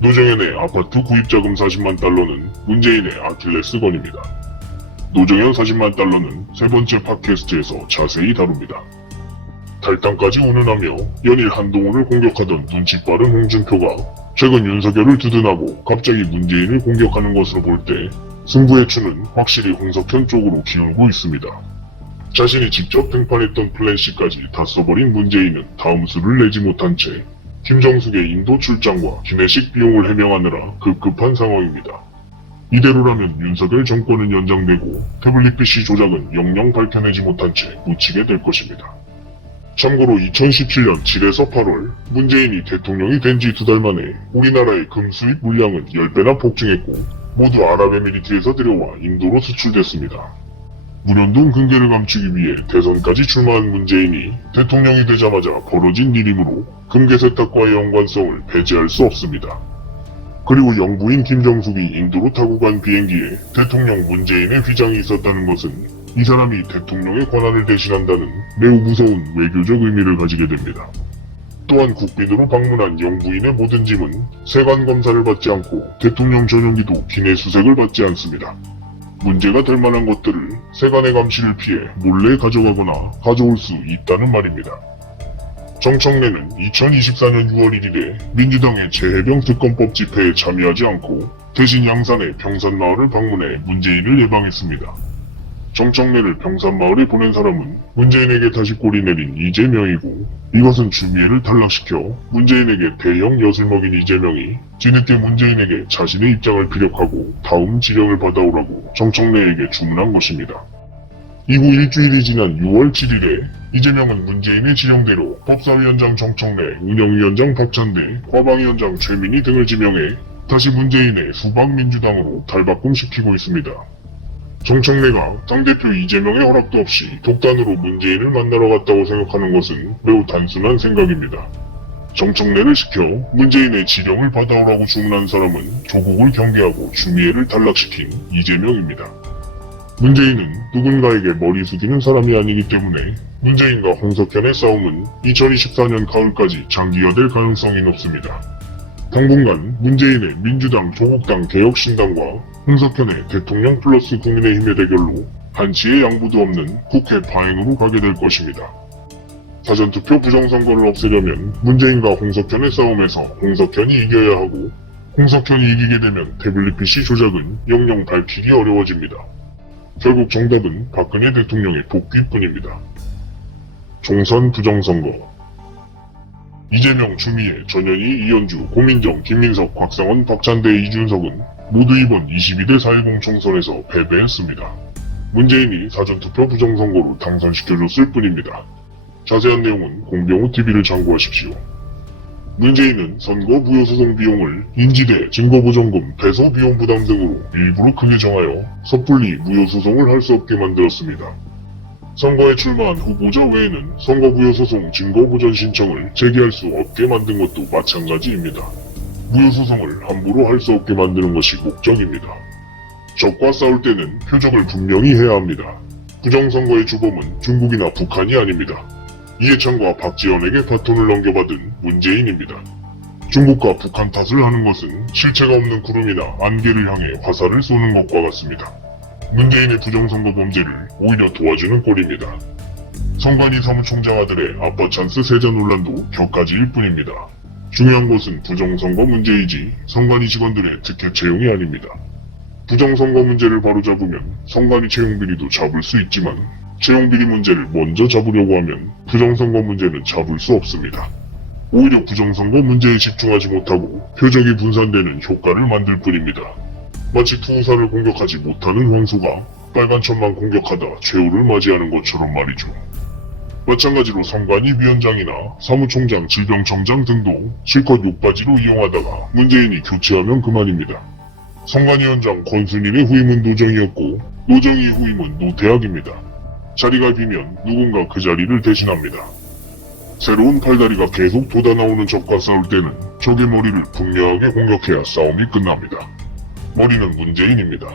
노정현의 아파트 구입자금 40만 달러는 문재인의 아킬레스건입니다. 노정현 40만 달러는 세 번째 팟캐스트에서 자세히 다룹니다. 탈당까지 운운하며 연일 한동훈을 공격하던 눈치 빠른 홍준표가 최근 윤석열을 두둔하고 갑자기 문재인을 공격하는 것으로 볼 때 승부의 추는 확실히 홍석현 쪽으로 기울고 있습니다. 자신이 직접 등판했던 플랜 C까지 다 써버린 문재인은 다음 수를 내지 못한 채 김정숙의 인도 출장과 기내식 비용을 해명하느라 급급한 상황입니다. 이대로라면 윤석열 정권은 연장되고 태블릿 PC 조작은 영영 밝혀내지 못한 채 묻히게 될 것입니다. 참고로 2017년 7에서 8월 문재인이 대통령이 된 지 2달 만에 우리나라의 금 수입 물량은 10배나 폭증했고 모두 아랍에미리트에서 들여와 인도로 수출됐습니다. 문현동 금괴를 감추기 위해 대선까지 출마한 문재인이 대통령이 되자마자 벌어진 일이므로 금괴 세탁과의 연관성을 배제할 수 없습니다. 그리고 영부인 김정숙이 인도로 타고 간 비행기에 대통령 문재인의 휘장이 있었다는 것은 이 사람이 대통령의 권한을 대신한다는 매우 무서운 외교적 의미를 가지게 됩니다. 또한 국빈으로 방문한 영부인의 모든 짐은 세관 검사를 받지 않고 대통령 전용기도 기내 수색을 받지 않습니다. 문제가 될 만한 것들을 세관의 감시를 피해 몰래 가져가거나 가져올 수 있다는 말입니다. 정청래는 2024년 6월 1일에 민주당의 최혜병 특검법 집회에 참여하지 않고 대신 양산의 평산마을을 방문해 문재인을 예방했습니다. 정청래를 평산마을에 보낸 사람은 문재인에게 다시 꼬리 내린 이재명이고 이것은 추미애를 탈락시켜 문재인에게 대형 엿을 먹인 이재명이 뒤늦게 문재인에게 자신의 입장을 피력하고 다음 지령을 받아오라고 정청래에게 주문한 것입니다. 이후 일주일이 지난 6월 7일에 이재명은 문재인의 지령대로 법사위원장 정청래, 운영위원장 박찬대, 과방위원장 최민희 등을 지명해 다시 문재인의 수박민주당으로 탈바꿈시키고 있습니다. 정청래가 당대표 이재명의 허락도 없이 독단으로 문재인을 만나러 갔다고 생각하는 것은 매우 단순한 생각입니다. 정청래를 시켜 문재인의 지령을 받아오라고 주문한 사람은 조국을 경계하고 추미애를 탈락시킨 이재명입니다. 문재인은 누군가에게 머리 숙이는 사람이 아니기 때문에 문재인과 홍석현의 싸움은 2024년 가을까지 장기화될 가능성이 높습니다. 당분간 문재인의 민주당, 조국당, 개혁신당과 홍석현의 대통령 플러스 국민의힘의 대결로 한치의 양보도 없는 국회 파행으로 가게 될 것입니다. 사전투표 부정선거를 없애려면 문재인과 홍석현의 싸움에서 홍석현이 이겨야 하고, 홍석현이 이기게 되면 태블릿 PC 조작은 영영 밝히기 어려워집니다. 결국 정답은 박근혜 대통령의 복귀뿐입니다. 총선 부정선거. 이재명, 추미애, 전현희, 이현주, 고민정, 김민석, 곽상원, 박찬대, 이준석은 모두 이번 22대 4.10 총선에서 패배했습니다. 문재인이 사전투표 부정선거로 당선시켜줬을 뿐입니다. 자세한 내용은 공병호TV를 참고하십시오. 문재인은 선거 무효소송 비용을 인지대, 증거보전금, 배서 비용 부담 등으로 일부러 크게 정하여 섣불리 무효소송을 할 수 없게 만들었습니다. 선거에 출마한 후보자 외에는 선거 무효소송 증거보전 신청을 제기할 수 없게 만든 것도 마찬가지입니다. 무효소송을 함부로 할 수 없게 만드는 것이 목적입니다. 적과 싸울 때는 표적을 분명히 해야 합니다. 부정선거의 주범은 중국이나 북한이 아닙니다. 이해찬과 박지원에게 바톤을 넘겨받은 문재인입니다. 중국과 북한 탓을 하는 것은 실체가 없는 구름이나 안개를 향해 화살을 쏘는 것과 같습니다. 문재인의 부정선거 범죄를 오히려 도와주는 꼴입니다. 선관위 사무총장 아들의 아빠 찬스 세자 논란도 격가지일 뿐입니다. 중요한 것은 부정선거 문제이지 선관위 직원들의 특혜 채용이 아닙니다. 부정선거 문제를 바로잡으면 선관위 채용비리도 잡을 수 있지만 채용비리 문제를 먼저 잡으려고 하면 부정선거 문제는 잡을 수 없습니다. 오히려 부정선거 문제에 집중하지 못하고 표적이 분산되는 효과를 만들 뿐입니다. 마치 투우사를 공격하지 못하는 황소가 빨간 천만 공격하다 최후를 맞이하는 것처럼 말이죠. 마찬가지로 선관위 위원장이나 사무총장, 질병청장 등도 실컷 욕바지로 이용하다가 문재인이 교체하면 그만입니다. 선관위원장 권순일의 후임은 노정희였고 노정희의 후임은 노대학입니다. 자리가 비면 누군가 그 자리를 대신합니다. 새로운 팔다리가 계속 돋아나오는 적과 싸울 때는 적의 머리를 분명하게 공격해야 싸움이 끝납니다. 머리는 문재인입니다.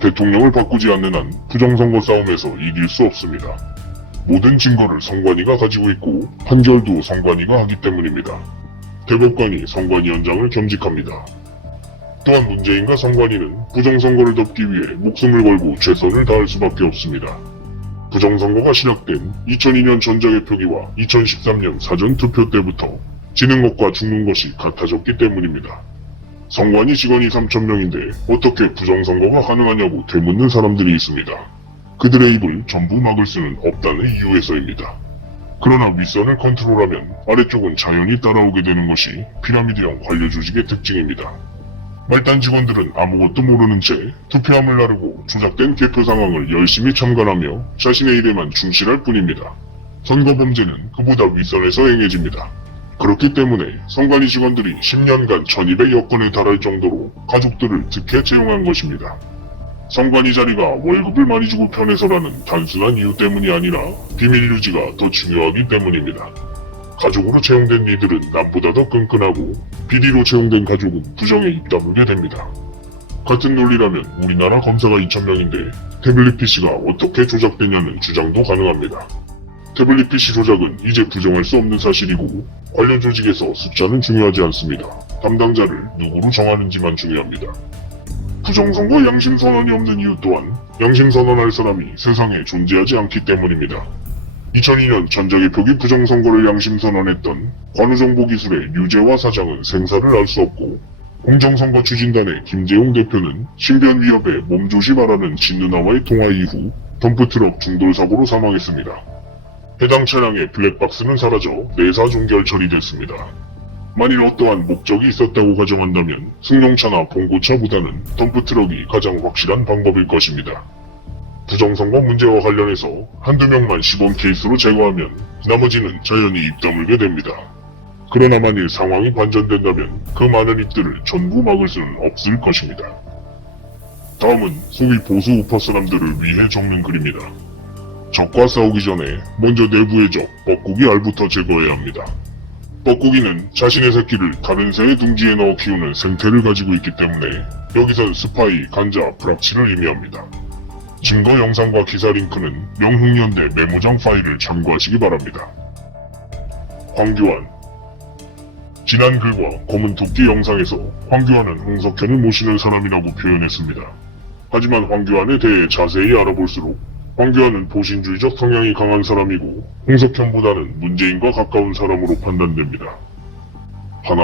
대통령을 바꾸지 않는 한 부정선거 싸움에서 이길 수 없습니다. 모든 증거를 선관위가 가지고 있고 판결도 선관위가 하기 때문입니다. 대법관이 선관위원장을 겸직합니다. 또한 문재인과 선관위는 부정선거를 덮기 위해 목숨을 걸고 최선을 다할 수밖에 없습니다. 부정선거가 시작된 2002년 전자개표기와 2013년 사전투표 때부터 지는 것과 죽는 것이 같아졌기 때문입니다. 선관위 직원이 3,000명인데 어떻게 부정선거가 가능하냐고 되묻는 사람들이 있습니다. 그들의 입을 전부 막을 수는 없다는 이유에서입니다. 그러나 윗선을 컨트롤하면 아래쪽은 자연히 따라오게 되는 것이 피라미드형 관료조직의 특징입니다. 말단 직원들은 아무것도 모르는 채 투표함을 나르고 조작된 개표 상황을 열심히 참관하며 자신의 일에만 충실할 뿐입니다. 선거 범죄는 그보다 윗선에서 행해집니다. 그렇기 때문에 선관위 직원들이 10년간 1200여 건에 달할 정도로 가족들을 특혜 채용한 것입니다. 선관위 자리가 월급을 많이 주고 편해서라는 단순한 이유 때문이 아니라 비밀 유지가 더 중요하기 때문입니다. 가족으로 채용된 이들은 남보다 더 끈끈하고 비리로 채용된 가족은 부정에 입 다물게 됩니다. 같은 논리라면 우리나라 검사가 2,000명인데 태블릿 PC가 어떻게 조작되냐는 주장도 가능합니다. 태블릿 PC 조작은 이제 부정할 수 없는 사실이고 관련 조직에서 숫자는 중요하지 않습니다. 담당자를 누구로 정하는지만 중요합니다. 부정선거 양심선언이 없는 이유 또한 양심선언할 사람이 세상에 존재하지 않기 때문입니다. 2002년 전자개표기 부정선거를 양심선언했던 관우정보기술의 류재화 사장은 생사를 알 수 없고 공정선거 추진단의 김재용 대표는 신변 위협에 몸조심하라는 친누나와의 통화 이후 덤프트럭 충돌사고로 사망했습니다. 해당 차량의 블랙박스는 사라져 내사 종결 처리됐습니다. 만일 어떠한 목적이 있었다고 가정한다면 승용차나 봉고차보다는 덤프트럭이 가장 확실한 방법일 것입니다. 부정선거 문제와 관련해서 한두 명만 시범 케이스로 제거하면 나머지는 자연히 입 다물게 됩니다. 그러나 만일 상황이 반전된다면 그 많은 입들을 전부 막을 수는 없을 것입니다. 다음은 소위 보수 우파 사람들을 위해 적는 글입니다. 적과 싸우기 전에 먼저 내부의 적, 뻐꾸기 알부터 제거해야 합니다. 뻐꾸기는 자신의 새끼를 다른 새의 둥지에 넣어 키우는 생태를 가지고 있기 때문에 여기선 스파이, 간자, 프락치를 의미합니다. 증거 영상과 기사 링크는 명흥연대 메모장 파일을 참고하시기 바랍니다. 황교안 지난 글과 검은 토끼 영상에서 황교안은 홍석현을 모시는 사람이라고 표현했습니다. 하지만 황교안에 대해 자세히 알아볼수록 황교안은 보신주의적 성향이 강한 사람이고 홍석현보다는 문재인과 가까운 사람으로 판단됩니다. 하나,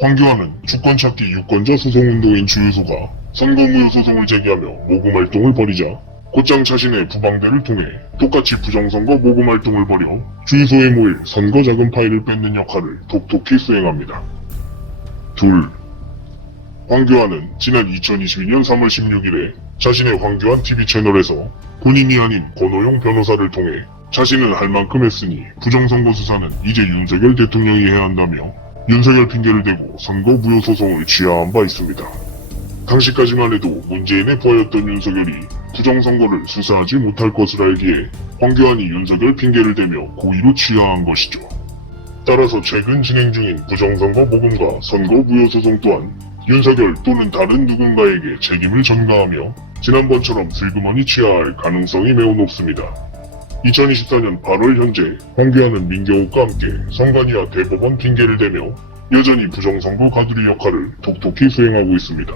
황교안은 주권찾기 유권자 소송운동인 주유소가 선거무효 소송을 제기하며 모금활동을 벌이자 곧장 자신의 부방대를 통해 똑같이 부정선거 모금활동을 벌여 주유소에 모일 선거자금 파일을 뺏는 역할을 톡톡히 수행합니다. 둘, 황교안은 지난 2022년 3월 16일에 자신의 황교안 TV 채널에서 본인이 아닌 권오용 변호사를 통해 자신은 할 만큼 했으니 부정선거 수사는 이제 윤석열 대통령이 해야 한다며 윤석열 핑계를 대고 선거무효 소송을 취하한 바 있습니다. 당시까지만 해도 문재인의 부하였던 윤석열이 부정선거를 수사하지 못할 것을 알기에 황교안이 윤석열 핑계를 대며 고의로 취하한 것이죠. 따라서 최근 진행 중인 부정선거 모금과 선거무효 소송 또한 윤석열 또는 다른 누군가에게 책임을 전가하며 지난번처럼 슬그머니 취하할 가능성이 매우 높습니다. 2024년 8월 현재 황교안은 민경욱과 함께 선관위와 대법원 핑계를 대며 여전히 부정선거 가두리 역할을 톡톡히 수행하고 있습니다.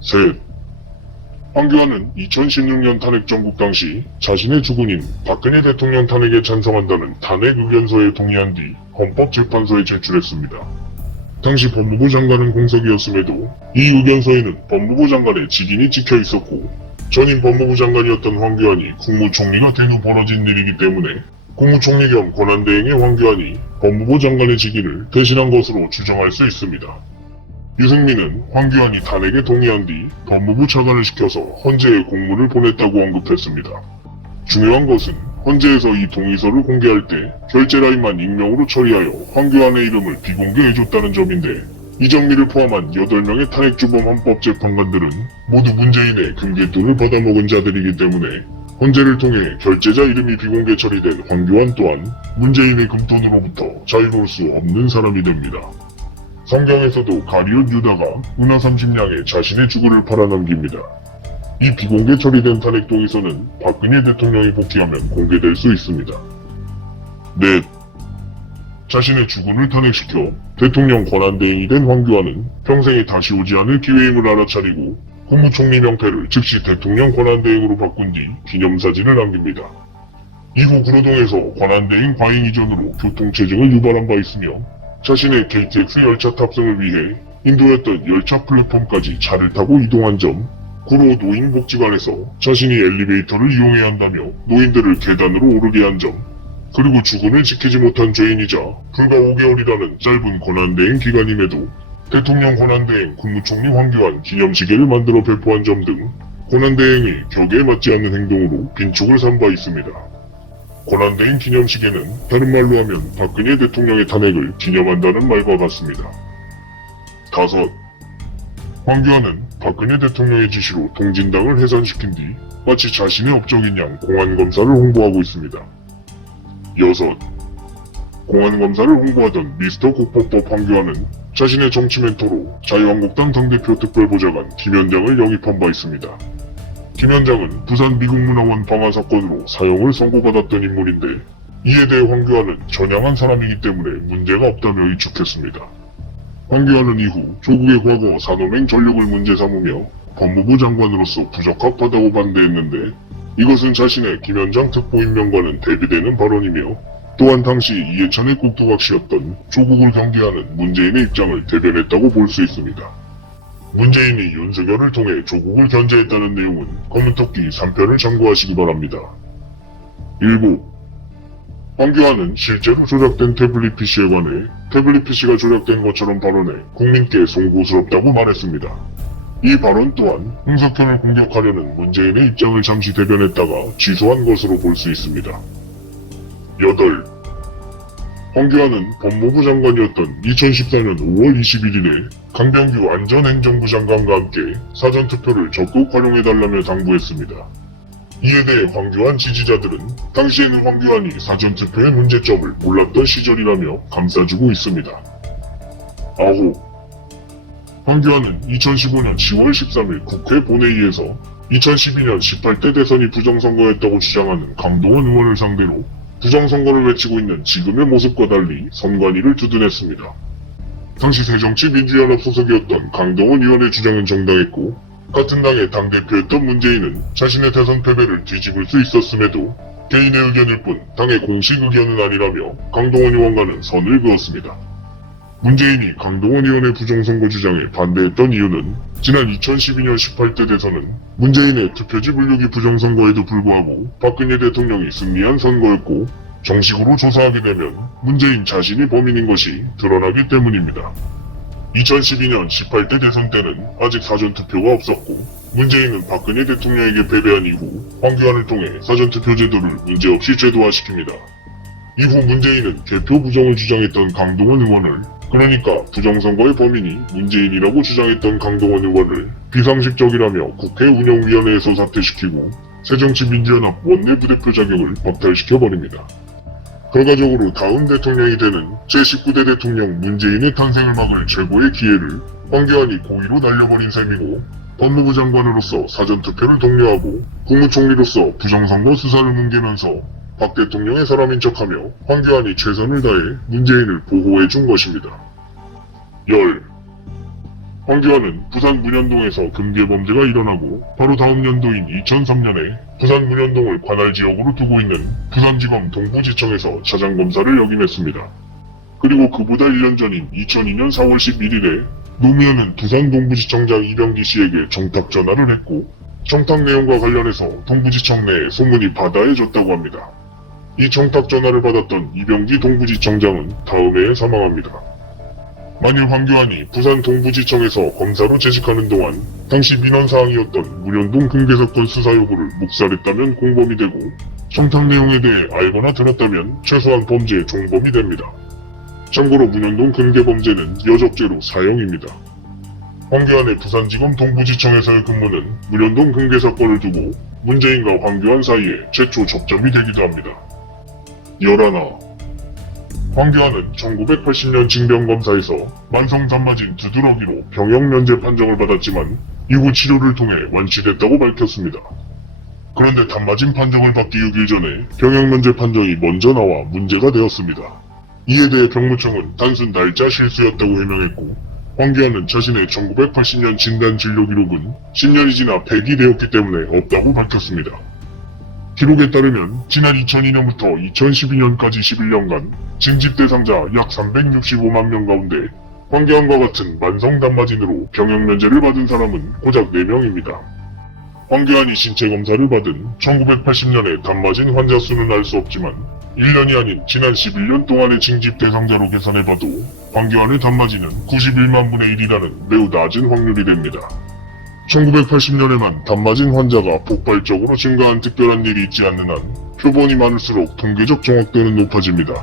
셋, 황교안은 2016년 탄핵 정국 당시 자신의 주군인 박근혜 대통령 탄핵에 찬성한다는 탄핵 의견서에 동의한 뒤 헌법재판소에 제출했습니다. 당시 법무부 장관은 공석이었음에도 이 의견서에는 법무부 장관의 직인이 찍혀 있었고 전임 법무부 장관이었던 황교안이 국무총리가 된 후 벌어진 일이기 때문에 국무총리 겸 권한대행의 황교안이 법무부 장관의 직인을 대신한 것으로 추정할 수 있습니다. 유승민은 황교안이 탄핵에 동의한 뒤 법무부 차관을 시켜서 헌재에 공문을 보냈다고 언급했습니다. 중요한 것은 헌재에서 이 동의서를 공개할 때 결제 라인만 익명으로 처리하여 황교안의 이름을 비공개해줬다는 점인데 이정미를 포함한 8명의 탄핵주범 헌법재판관들은 모두 문재인의 금괴돈을 받아먹은 자들이기 때문에 헌재를 통해 결제자 이름이 비공개 처리된 황교안 또한 문재인의 금돈으로부터 자유로울 수 없는 사람이 됩니다. 성경에서도 가룟 유다가 은하 30냥에 자신의 주구를 팔아넘깁니다. 이 비공개 처리된 탄핵 동의서는 박근혜 대통령이 복귀하면 공개될 수 있습니다. 넷, 자신의 주군을 탄핵시켜 대통령 권한대행이 된 황교안은 평생에 다시 오지 않을 기회임을 알아차리고 국무총리 명패를 즉시 대통령 권한대행으로 바꾼 뒤 기념사진을 남깁니다. 이후 구로동에서 권한대행 과잉 이전으로 교통체증을 유발한 바 있으며 자신의 KTX 열차 탑승을 위해 인도였던 열차 플랫폼까지 차를 타고 이동한 점, 구로 노인복지관에서 자신이 엘리베이터를 이용해야 한다며 노인들을 계단으로 오르게 한 점, 그리고 주군을 지키지 못한 죄인이자 불과 5개월이라는 짧은 권한대행 기간임에도 대통령 권한대행 국무총리 황교안 기념시계를 만들어 배포한 점 등 권한대행이 격에 맞지 않는 행동으로 빈축을 산 바 있습니다. 권한대행 기념시계는 다른 말로 하면 박근혜 대통령의 탄핵을 기념한다는 말과 같습니다. 다섯, 황교안은 박근혜 대통령의 지시로 통진당을 해산시킨 뒤 마치 자신의 업적인 양 공안검사를 홍보하고 있습니다. 여섯, 공안검사를 홍보하던 미스터 국법법 황교안은 자신의 정치 멘토로 자유한국당 당대표 특별보좌관 김현장을 영입한 바 있습니다. 김현장은 부산 미국문화원 방화 사건으로 사형을 선고받았던 인물인데 이에 대해 황교안은 전향한 사람이기 때문에 문제가 없다며 일축했습니다. 황교안은 이후 조국의 과거 산업행 전력을 문제 삼으며 법무부 장관으로서 부적합하다고 반대했는데 이것은 자신의 김현장 특보 임명과는 대비되는 발언이며 또한 당시 이해찬의 국토각시였던 조국을 경계하는 문재인의 입장을 대변했다고 볼 수 있습니다. 문재인이 윤석열을 통해 조국을 견제했다는 내용은 검은토끼 3편을 참고하시기 바랍니다. 7. 황교안은 실제로 조작된 태블릿 PC에 관해 태블릿 PC가 조작된 것처럼 발언해 국민께 송구스럽다고 말했습니다. 이 발언 또한 홍석현을 공격하려는 문재인의 입장을 잠시 대변했다가 취소한 것으로 볼 수 있습니다. 8. 황교안은 법무부 장관이었던 2014년 5월 21일에 강병규 안전행정부 장관과 함께 사전투표를 적극 활용해달라며 당부했습니다. 이에 대해 황교안 지지자들은 당시에는 황교안이 사전투표의 문제점을 몰랐던 시절이라며 감싸주고 있습니다. 9. 황교안은 2015년 10월 13일 국회 본회의에서 2012년 18대 대선이 부정선거였다고 주장하는 강동원 의원을 상대로 부정선거를 외치고 있는 지금의 모습과 달리 선관위를 두둔했습니다. 당시 새정치민주연합 소속이었던 강동원 의원의 주장은 정당했고 같은 당의 당대표였던 문재인은 자신의 대선 패배를 뒤집을 수 있었음에도 개인의 의견일 뿐 당의 공식 의견은 아니라며 강동원 의원과는 선을 그었습니다. 문재인이 강동원 의원의 부정선거 주장에 반대했던 이유는 지난 2012년 18대 대선은 문재인의 투표지 분류기 부정선거에도 불구하고 박근혜 대통령이 승리한 선거였고 정식으로 조사하게 되면 문재인 자신이 범인인 것이 드러나기 때문입니다. 2012년 18대 대선 때는 아직 사전투표가 없었고 문재인은 박근혜 대통령에게 패배한 이후 황교안을 통해 사전투표 제도를 문제없이 제도화시킵니다. 이후 문재인은 개표 부정을 주장했던 강동원 의원을, 그러니까 부정선거의 범인이 문재인이라고 주장했던 강동원 의원을 비상식적이라며 국회 운영위원회에서 사퇴시키고 새정치민주연합 원내부대표 자격을 박탈시켜버립니다. 결과적으로 다음 대통령이 되는 제19대 대통령 문재인의 탄생을 막을 최고의 기회를 황교안이 고의로 날려버린 셈이고, 법무부 장관으로서 사전투표를 독려하고 국무총리로서 부정선거 수사를 뭉개면서 박 대통령의 사람인 척하며 황교안이 최선을 다해 문재인을 보호해준 것입니다. 황교안은 부산 문현동에서 금괴범죄가 일어나고 바로 다음 연도인 2003년에 부산 문현동을 관할지역으로 두고 있는 부산지검 동부지청에서 차장검사를 역임했습니다. 그리고 그보다 1년 전인 2002년 4월 11일에 노무현은 부산 동부지청장 이병기 씨에게 정탁 전화를 했고 정탁 내용과 관련해서 동부지청 내에 소문이 바다해졌다고 합니다. 이 정탁 전화를 받았던 이병기 동부지청장은 다음 해에 사망합니다. 만일 황교안이 부산 동부지청에서 검사로 재직하는 동안 당시 민원사항이었던 문현동 금괴 사건 수사 여부를 묵살했다면 공범이 되고 정탁 내용에 대해 알거나 들었다면 최소한 범죄의 종범이 됩니다. 참고로 문현동 금괴 범죄는 여적죄로 사형입니다. 황교안의 부산지검 동부지청에서의 근무는 문현동 금괴 사건을 두고 문재인과 황교안 사이에 최초 접점이 되기도 합니다. 11. 황교안은 1980년 징병검사에서 만성 단마진 두드러기로 병역 면제 판정을 받았지만 이후 치료를 통해 완치됐다고 밝혔습니다. 그런데 단마진 판정을 받기 6일 전에 병역 면제 판정이 먼저 나와 문제가 되었습니다. 이에 대해 병무청은 단순 날짜 실수였다고 해명했고 황교안은 자신의 1980년 진단 진료 기록은 10년이 지나 폐기 되었기 때문에 없다고 밝혔습니다. 기록에 따르면 지난 2002년부터 2012년까지 11년간 징집 대상자 약 365만 명 가운데 황교안과 같은 만성 단마진으로 병역 면제를 받은 사람은 고작 4명입니다. 황교안이 신체 검사를 받은 1980년의 단마진 환자 수는 알 수 없지만 1년이 아닌 지난 11년 동안의 징집 대상자로 계산해봐도 황교안의 단마진은 91만 분의 1이라는 매우 낮은 확률이 됩니다. 1980년에만 단마진 환자가 폭발적으로 증가한 특별한 일이 있지 않는 한 표본이 많을수록 통계적 정확도는 높아집니다.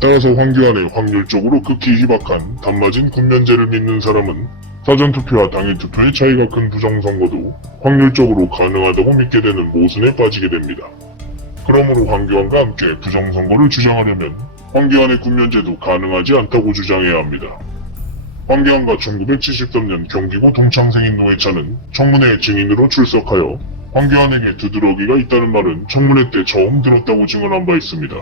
따라서 황교안의 확률적으로 극히 희박한 단마진 군면제를 믿는 사람은 사전투표와 당일투표의 차이가 큰 부정선거도 확률적으로 가능하다고 믿게 되는 모순에 빠지게 됩니다. 그러므로 황교안과 함께 부정선거를 주장하려면 황교안의 군면제도 가능하지 않다고 주장해야 합니다. 황교안과 1973년 경기고 동창생인 노회찬은 청문회 증인으로 출석하여 황교안에게 두드러기가 있다는 말은 청문회 때 처음 들었다고 증언한 바 있습니다.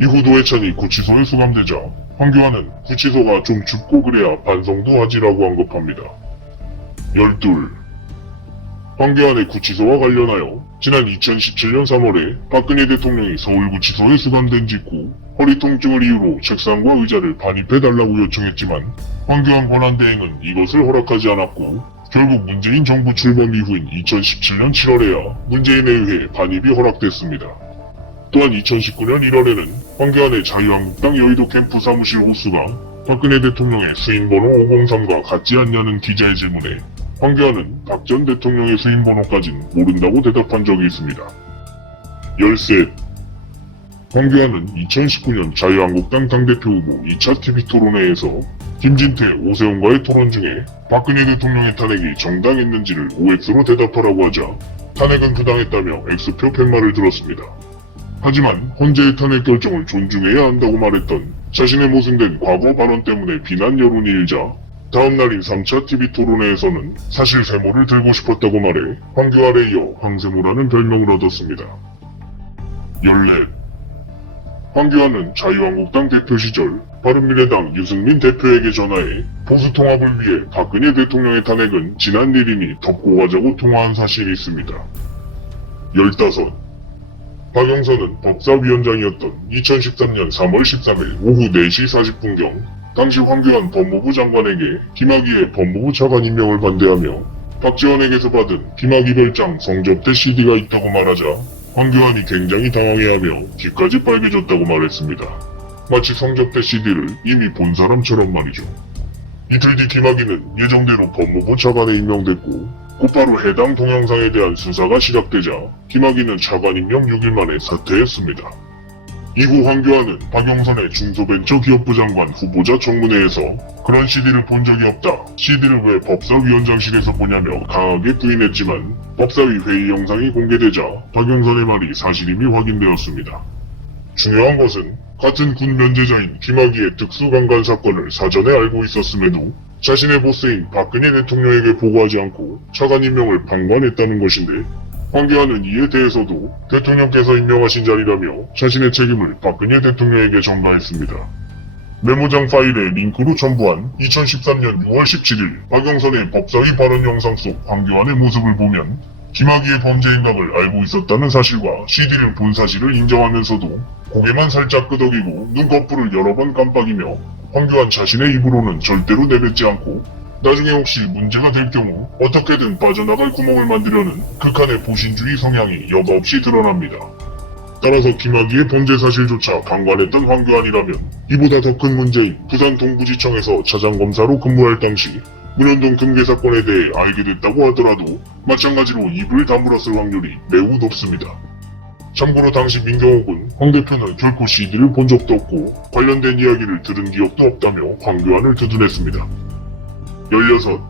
이후 노회찬이 구치소에 수감되자 황교안은 구치소가 좀 춥고 그래야 반성도 하지라고 언급합니다. 12. 황교안의 구치소와 관련하여 지난 2017년 3월에 박근혜 대통령이 서울구치소에 수감된 직후 허리 통증을 이유로 책상과 의자를 반입해달라고 요청했지만 황교안 권한대행은 이것을 허락하지 않았고 결국 문재인 정부 출범 이후인 2017년 7월에야 문재인에 의해 반입이 허락됐습니다. 또한 2019년 1월에는 황교안의 자유한국당 여의도 캠프 사무실 호수가 박근혜 대통령의 수인번호 503과 같지 않냐는 기자의 질문에 황교안은 박 전 대통령의 수인번호까진 모른다고 대답한 적이 있습니다. 13. 황교안은 2019년 자유한국당 당대표 후보 2차 TV토론회에서 김진태, 오세훈과의 토론 중에 박근혜 대통령의 탄핵이 정당했는지를 OX로 대답하라고 하자 탄핵은 부당했다며 X표 팻말을 들었습니다. 하지만 헌재의 탄핵 결정을 존중해야 한다고 말했던 자신의 모순된 과거 발언 때문에 비난 여론이 일자 다음 날인 3차 TV토론회에서는 사실 세모를 들고 싶었다고 말해 황교안에 이어 황세모라는 별명을 얻었습니다. 14. 황교안은 자유한국당 대표 시절 바른미래당 유승민 대표에게 전화해 보수 통합을 위해 박근혜 대통령의 탄핵은 지난 일이니 덮고 가자고 통화한 사실이 있습니다. 15. 박영선은 법사위원장이었던 2013년 3월 13일 오후 4시 40분경 당시 황교안 법무부 장관에게 김학의의 법무부 차관 임명을 반대하며 박지원에게서 받은 김학의 별장 성접대 CD가 있다고 말하자 황교안이 굉장히 당황해하며 귀까지 빨개졌다고 말했습니다. 마치 성접대 CD를 이미 본 사람처럼 말이죠. 이틀 뒤 김학의는 예정대로 법무부 차관에 임명됐고 곧바로 해당 동영상에 대한 수사가 시작되자 김학의는 차관 임명 6일 만에 사퇴했습니다. 이후 황교안은 박영선의 중소벤처기업부 장관 후보자 청문회에서 그런 CD를 본 적이 없다. CD를 왜 법사위원장실에서 보냐며 강하게 부인했지만 법사위 회의 영상이 공개되자 박영선의 말이 사실임이 확인되었습니다. 중요한 것은 같은 군 면제자인 김학의의 특수강간 사건을 사전에 알고 있었음에도 자신의 보스인 박근혜 대통령에게 보고하지 않고 차관 임명을 방관했다는 것인데 황교안은 이에 대해서도 대통령께서 임명하신 자리라며 자신의 책임을 박근혜 대통령에게 전가했습니다. 메모장 파일에 링크로 첨부한 2013년 6월 17일 박영선의 법사위 발언 영상 속 황교안의 모습을 보면 김학의의 범죄 인락을 알고 있었다는 사실과 CD를 본 사실을 인정하면서도 고개만 살짝 끄덕이고 눈꺼풀을 여러 번 깜빡이며 황교안 자신의 입으로는 절대로 내뱉지 않고 나중에 혹시 문제가 될 경우 어떻게든 빠져나갈 구멍을 만들려는 극한의 보신주의 성향이 여과없이 드러납니다. 따라서 김학의의 범죄 사실조차 방관했던 황교안이라면 이보다 더 큰 문제인 부산 동부지청에서 차장검사로 근무할 당시 문현동 금괴 사건에 대해 알게 됐다고 하더라도 마찬가지로 입을 다물었을 확률이 매우 높습니다. 참고로 당시 민경욱은 황 대표는 결코 CD를 본 적도 없고 관련된 이야기를 들은 기억도 없다며 황교안을 두둔했습니다. 16.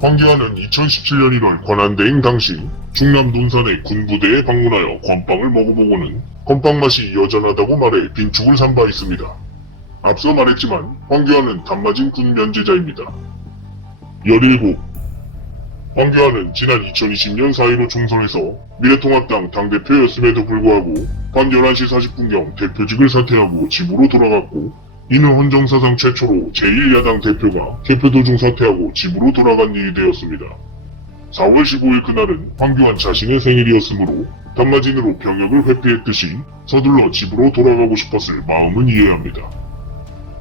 황교안은 2017년 1월 관한대행 당시 충남 논산의 군부대에 방문하여 건빵을 먹어보고는 건빵 맛이 여전하다고 말해 빈축을 산 바 있습니다. 앞서 말했지만 황교안은 단맞은 군 면제자입니다. 17. 황교안은 지난 2020년 4.15 총선에서 미래통합당 당대표였음에도 불구하고 밤 11시 40분경 대표직을 사퇴하고 집으로 돌아갔고 이는 헌정사상 최초로 제1야당 대표가 개표 도중 사퇴하고 집으로 돌아간 일이 되었습니다. 4월 15일 그날은 황교안 자신의 생일이었으므로 단마진으로 병역을 회피했듯이 서둘러 집으로 돌아가고 싶었을 마음은 이해합니다.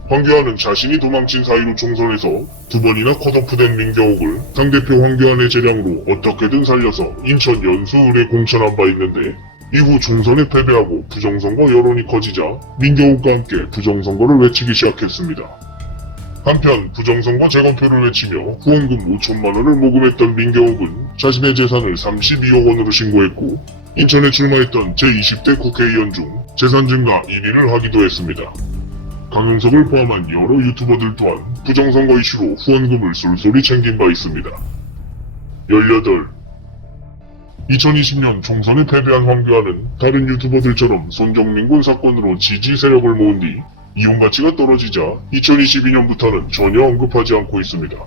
황교안은 자신이 도망친 4.15 총선에서 2번이나 컷오프된 민경욱을 당대표 황교안의 재량으로 어떻게든 살려서 인천 연수을에 공천한 바 있는데 이후 총선에 패배하고 부정선거 여론이 커지자 민경욱과 함께 부정선거를 외치기 시작했습니다. 한편 부정선거 재검표를 외치며 후원금 5천만원을 모금했던 민경욱은 자신의 재산을 32억 원으로 신고했고 인천에 출마했던 제20대 국회의원 중 재산 증가 1위를 하기도 했습니다. 강용석을 포함한 여러 유튜버들 또한 부정선거 이슈로 후원금을 쏠쏠히 챙긴 바 있습니다. 18. 2020년 총선에 패배한 황교안은 다른 유튜버들처럼 손정민군 사건으로 지지 세력을 모은 뒤 이용 가치가 떨어지자 2022년부터는 전혀 언급하지 않고 있습니다.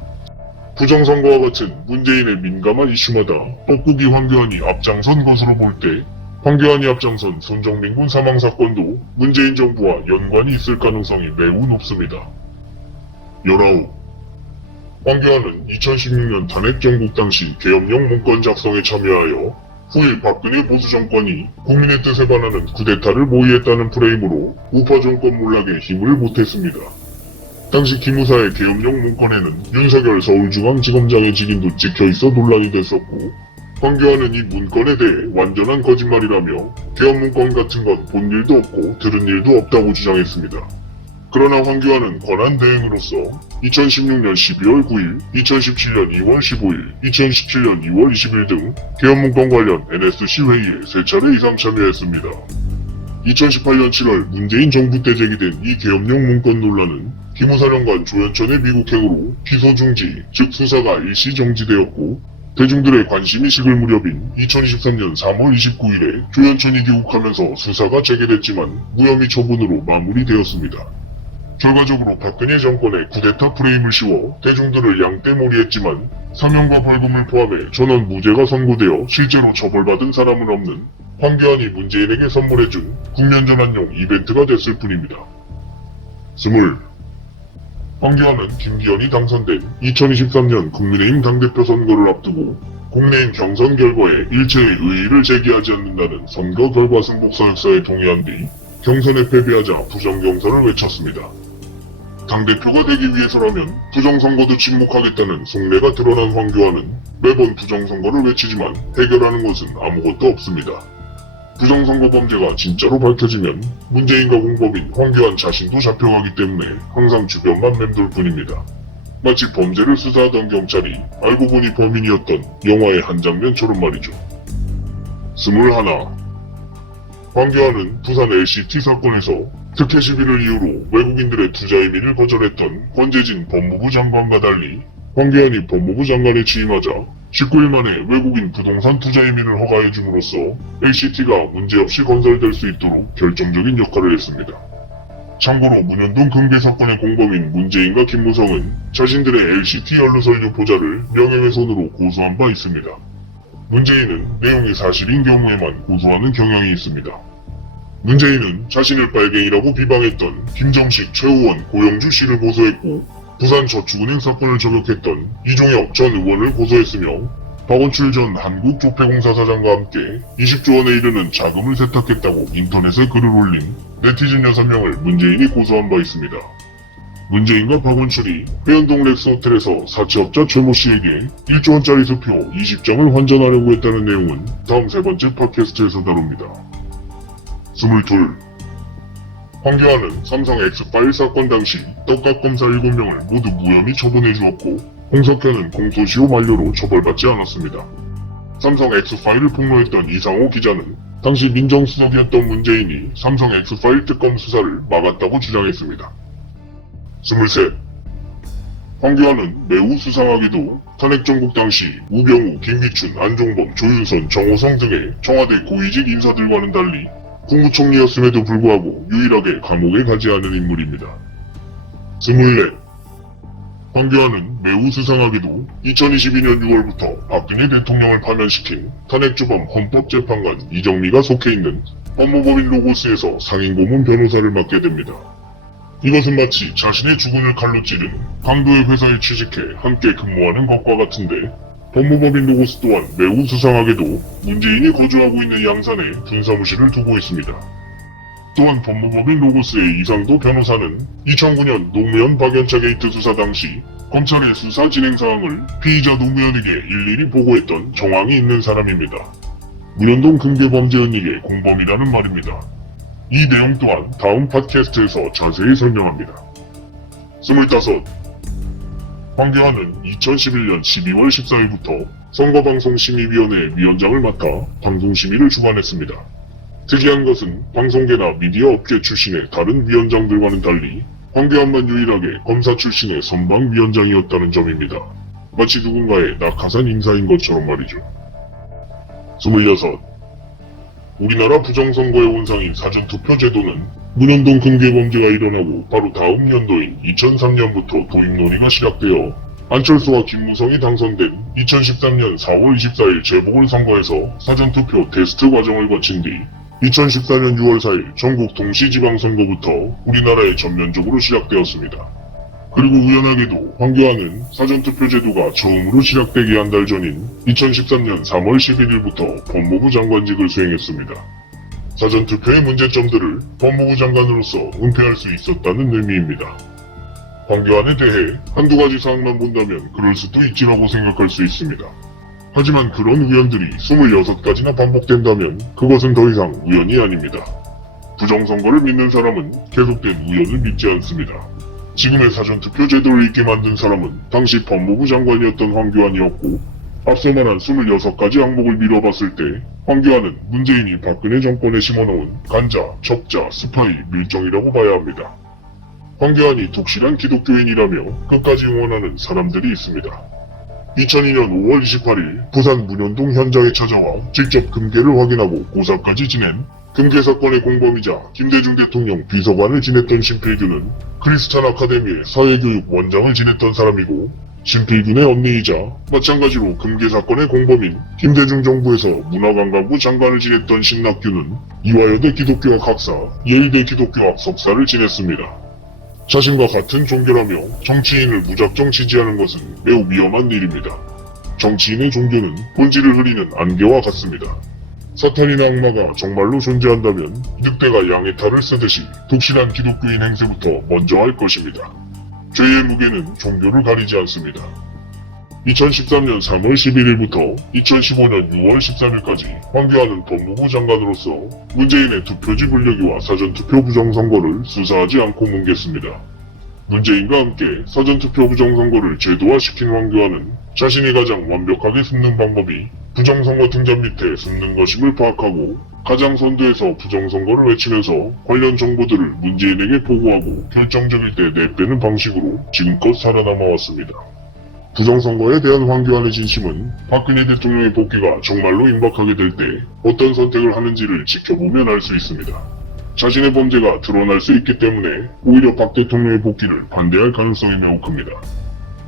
부정선거와 같은 문재인의 민감한 이슈마다 뻐꾸기 황교안이 앞장선 것으로 볼 때 황교안이 앞장선 손정민군 사망 사건도 문재인 정부와 연관이 있을 가능성이 매우 높습니다. 19. 황교안은 2016년 탄핵 정국 당시 계엄령 문건 작성에 참여하여 후일 박근혜 보수 정권이 국민의 뜻에 반하는 쿠데타를 모의했다는 프레임으로 우파 정권 몰락에 힘을 보탰습니다. 당시 기무사의 계엄령 문건에는 윤석열 서울중앙지검장의 직인도 찍혀있어 논란이 됐었고 황교안은 이 문건에 대해 완전한 거짓말이라며 계엄 문건 같은 건 본 일도 없고 들은 일도 없다고 주장했습니다. 그러나 황교안은 권한 대행으로서 2016년 12월 9일, 2017년 2월 15일, 2017년 2월 20일 등 계엄 문건 관련 NSC 회의에 3차례 이상 참여했습니다. 2018년 7월 문재인 정부 때 제기된 이 계엄령 문건 논란은 기무사령관 조현천의 미국행으로 기소 중지, 즉 수사가 일시 정지되었고 대중들의 관심이 식을 무렵인 2023년 3월 29일에 조현천이 귀국하면서 수사가 재개됐지만 무혐의 처분으로 마무리되었습니다. 결과적으로 박근혜 정권의 쿠데타 프레임을 씌워 대중들을 양떼몰이했지만 사면과 벌금을 포함해 전원 무죄가 선고되어 실제로 처벌받은 사람은 없는 황교안이 문재인에게 선물해준 국면전환용 이벤트가 됐을 뿐입니다. 황교안은 김기현이 당선된 2023년 국민의힘 당대표 선거를 앞두고 국내인 경선 결과에 일체의 의의를 제기하지 않는다는 선거 결과 승복 서약서에 동의한 뒤 경선에 패배하자 부정경선을 외쳤습니다. 당대표가 되기 위해서라면 부정선거도 침묵하겠다는 속내가 드러난 황교안은 매번 부정선거를 외치지만 해결하는 것은 아무것도 없습니다. 부정선거 범죄가 진짜로 밝혀지면 문재인과 공범인 황교안 자신도 잡혀가기 때문에 항상 주변만 맴돌 뿐입니다. 마치 범죄를 수사하던 경찰이 알고 보니 범인이었던 영화의 한 장면처럼 말이죠. 21. 황교안은 부산 LCT 사건에서 특혜 시비를 이유로 외국인들의 투자 이민을 거절했던 권재진 법무부 장관과 달리 황교안이 법무부 장관에 취임하자 19일 만에 외국인 부동산 투자 이민을 허가해줌으로써 LCT가 문제없이 건설될 수 있도록 결정적인 역할을 했습니다. 참고로 문현동 금괴 사건의 공범인 문재인과 김무성은 자신들의 LCT 연루설 유포자를 명예훼손으로 고소한 바 있습니다. 문재인은 내용이 사실인 경우에만 고소하는 경향이 있습니다. 문재인은 자신을 빨갱이라고 비방했던 김정식, 최우원, 고영주 씨를 고소했고 부산저축은행 사건을 저격했던 이종혁 전 의원을 고소했으며 박원출 전 한국조폐공사 사장과 함께 20조 원에 이르는 자금을 세탁했다고 인터넷에 글을 올린 네티즌 6명을 문재인이 고소한 바 있습니다. 문재인과 박원출이 회원동 렉스호텔에서 사채업자 최모 씨에게 1조 원짜리 수표 20장을 환전하려고 했다는 내용은 다음 세 번째 팟캐스트에서 다룹니다. 22. 황교안은 삼성 X파일 사건 당시 떡값검사 7명을 모두 무혐의 처분해 주었고 홍석현은 공소시효 만료로 처벌받지 않았습니다. 삼성 X파일을 폭로했던 이상호 기자는 당시 민정수석이었던 문재인이 삼성 X파일 특검 수사를 막았다고 주장했습니다. 23. 황교안은 매우 수상하게도 탄핵정국 당시 우병우, 김기춘, 안종범, 조윤선, 정호성 등의 청와대 고위직 인사들과는 달리 국무총리였음에도 불구하고 유일하게 감옥에 가지 않은 인물입니다. 24. 황교안은 매우 수상하게도 2022년 6월부터 박근혜 대통령을 파면시킨 탄핵주범 헌법재판관 이정미가 속해 있는 법무법인 로고스에서 상임고문 변호사를 맡게 됩니다. 이것은 마치 자신의 주군을 칼로 찌른 강도의 회사에 취직해 함께 근무하는 것과 같은데 법무법인 로고스 또한 매우 수상하게도 문재인이 거주하고 있는 양산에 분사무실을 두고 있습니다. 또한 법무법인 로고스의 이상도 변호사는 2009년 노무현 박연차 게이트 수사 당시 검찰의 수사 진행 사항을 피의자 노무현에게 일일이 보고했던 정황이 있는 사람입니다. 문현동 금괴범죄은닉의 공범이라는 말입니다. 이 내용 또한 다음 팟캐스트에서 자세히 설명합니다. 25. 황교안은 2011년 12월 14일부터 선거방송심의위원회 위원장을 맡아 방송심의를 주관했습니다. 특이한 것은 방송계나 미디어 업계 출신의 다른 위원장들과는 달리 황교안만 유일하게 검사 출신의 선방위원장이었다는 점입니다. 마치 누군가의 낙하산 인사인 것처럼 말이죠. 26. 우리나라 부정선거의 원상인 사전투표 제도는 문현동 금괴범죄가 일어나고 바로 다음 연도인 2003년부터 도입 논의가 시작되어 안철수와 김무성이 당선된 2013년 4월 24일 재보궐선거에서 사전투표 테스트 과정을 거친 뒤 2014년 6월 4일 전국 동시지방선거부터 우리나라에 전면적으로 시작되었습니다. 그리고 우연하게도 황교안은 사전투표 제도가 처음으로 시작되기 한 달 전인 2013년 3월 11일부터 법무부 장관직을 수행했습니다. 사전투표의 문제점들을 법무부 장관으로서 은폐할 수 있었다는 의미입니다. 황교안에 대해 한두 가지 사항만 본다면 그럴 수도 있지라고 생각할 수 있습니다. 하지만 그런 우연들이 26가지나 반복된다면 그것은 더 이상 우연이 아닙니다. 부정선거를 믿는 사람은 계속된 우연을 믿지 않습니다. 지금의 사전투표 제도를 있게 만든 사람은 당시 법무부 장관이었던 황교안이었고 앞서 말한 26가지 항목을 미뤄봤을 때 황교안은 문재인이 박근혜 정권에 심어놓은 간자, 적자, 스파이, 밀정이라고 봐야 합니다. 황교안이 독실한 기독교인이라며 끝까지 응원하는 사람들이 있습니다. 2002년 5월 28일 부산 문현동 현장에 찾아와 직접 금괴를 확인하고 고사까지 지낸 금괴 사건의 공범이자 김대중 대통령 비서관을 지냈던 신필규는 크리스찬 아카데미의 사회교육 원장을 지냈던 사람이고, 신필균의 언니이자 마찬가지로 금괴 사건의 공범인 김대중 정부에서 문화관광부 장관을 지냈던 신낙규는 이화여대 기독교학 학사, 예의대 기독교학 석사를 지냈습니다. 자신과 같은 종교라며 정치인을 무작정 지지하는 것은 매우 위험한 일입니다. 정치인의 종교는 본질을 흐리는 안개와 같습니다. 사탄이나 악마가 정말로 존재한다면 늑대가 양의 탈을 쓰듯이 독실한 기독교인 행세부터 먼저 할 것입니다. 죄의 무게는 종교를 가리지 않습니다. 2013년 3월 11일부터 2015년 6월 13일까지 황교안은 법무부 장관으로서 문재인의 투표지 분류기와 사전투표 부정선거를 수사하지 않고 뭉갰습니다. 문재인과 함께 사전투표 부정선거를 제도화시킨 황교안은 자신이 가장 완벽하게 숨는 방법이 부정선거 등잔 밑에 숨는 것임을 파악하고 가장 선두에서 부정선거를 외치면서 관련 정보들을 문재인에게 보고하고 결정적일 때 내빼는 방식으로 지금껏 살아남아왔습니다. 부정선거에 대한 황교안의 진심은 박근혜 대통령의 복귀가 정말로 임박하게 될 때 어떤 선택을 하는지를 지켜보면 알 수 있습니다. 자신의 범죄가 드러날 수 있기 때문에 오히려 박 대통령의 복귀를 반대할 가능성이 매우 큽니다.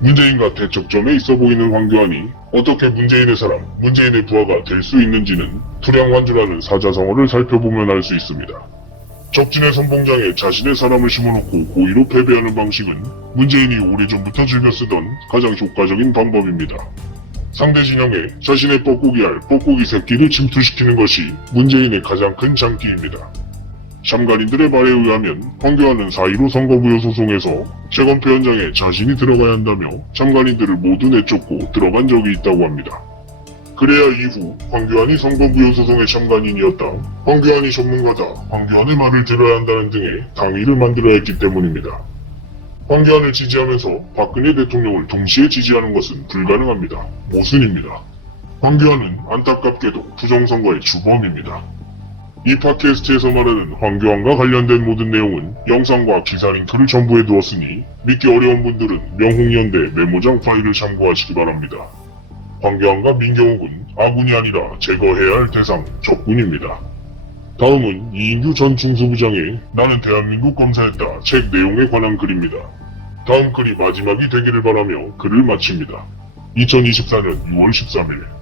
문재인과 대척점에 있어 보이는 황교안이 어떻게 문재인의 사람, 문재인의 부하가 될 수 있는지는 투량환주라는 사자성어를 살펴보면 알 수 있습니다. 적진의 선봉장에 자신의 사람을 심어놓고 고의로 패배하는 방식은 문재인이 오래전부터 즐겨 쓰던 가장 효과적인 방법입니다. 상대 진영에 자신의 뻐꾸기할 뻐꾸기 새끼를 침투시키는 것이 문재인의 가장 큰 장기입니다. 참관인들의 말에 의하면 황교안은 4.15 선거부여 소송에서 재검표 현장에 자신이 들어가야 한다며 참관인들을 모두 내쫓고 들어간 적이 있다고 합니다. 그래야 이후 황교안이 선거부여 소송의 참관인이었다, 황교안이 전문가다, 황교안의 말을 들어야 한다는 등의 당위를 만들어야 했기 때문입니다. 황교안을 지지하면서 박근혜 대통령을 동시에 지지하는 것은 불가능합니다. 모순입니다. 황교안은 안타깝게도 부정선거의 주범입니다. 이 팟캐스트에서 말하는 황교안과 관련된 모든 내용은 영상과 기사 링크를 첨부해 두었으니 믿기 어려운 분들은 명홍연대 메모장 파일을 참고하시기 바랍니다. 황교안과 민경욱은 아군이 아니라 제거해야 할 대상, 적군입니다. 다음은 이인규 전 중수부장의 나는 대한민국 검사였다 책 내용에 관한 글입니다. 다음 글이 마지막이 되기를 바라며 글을 마칩니다. 2024년 6월 13일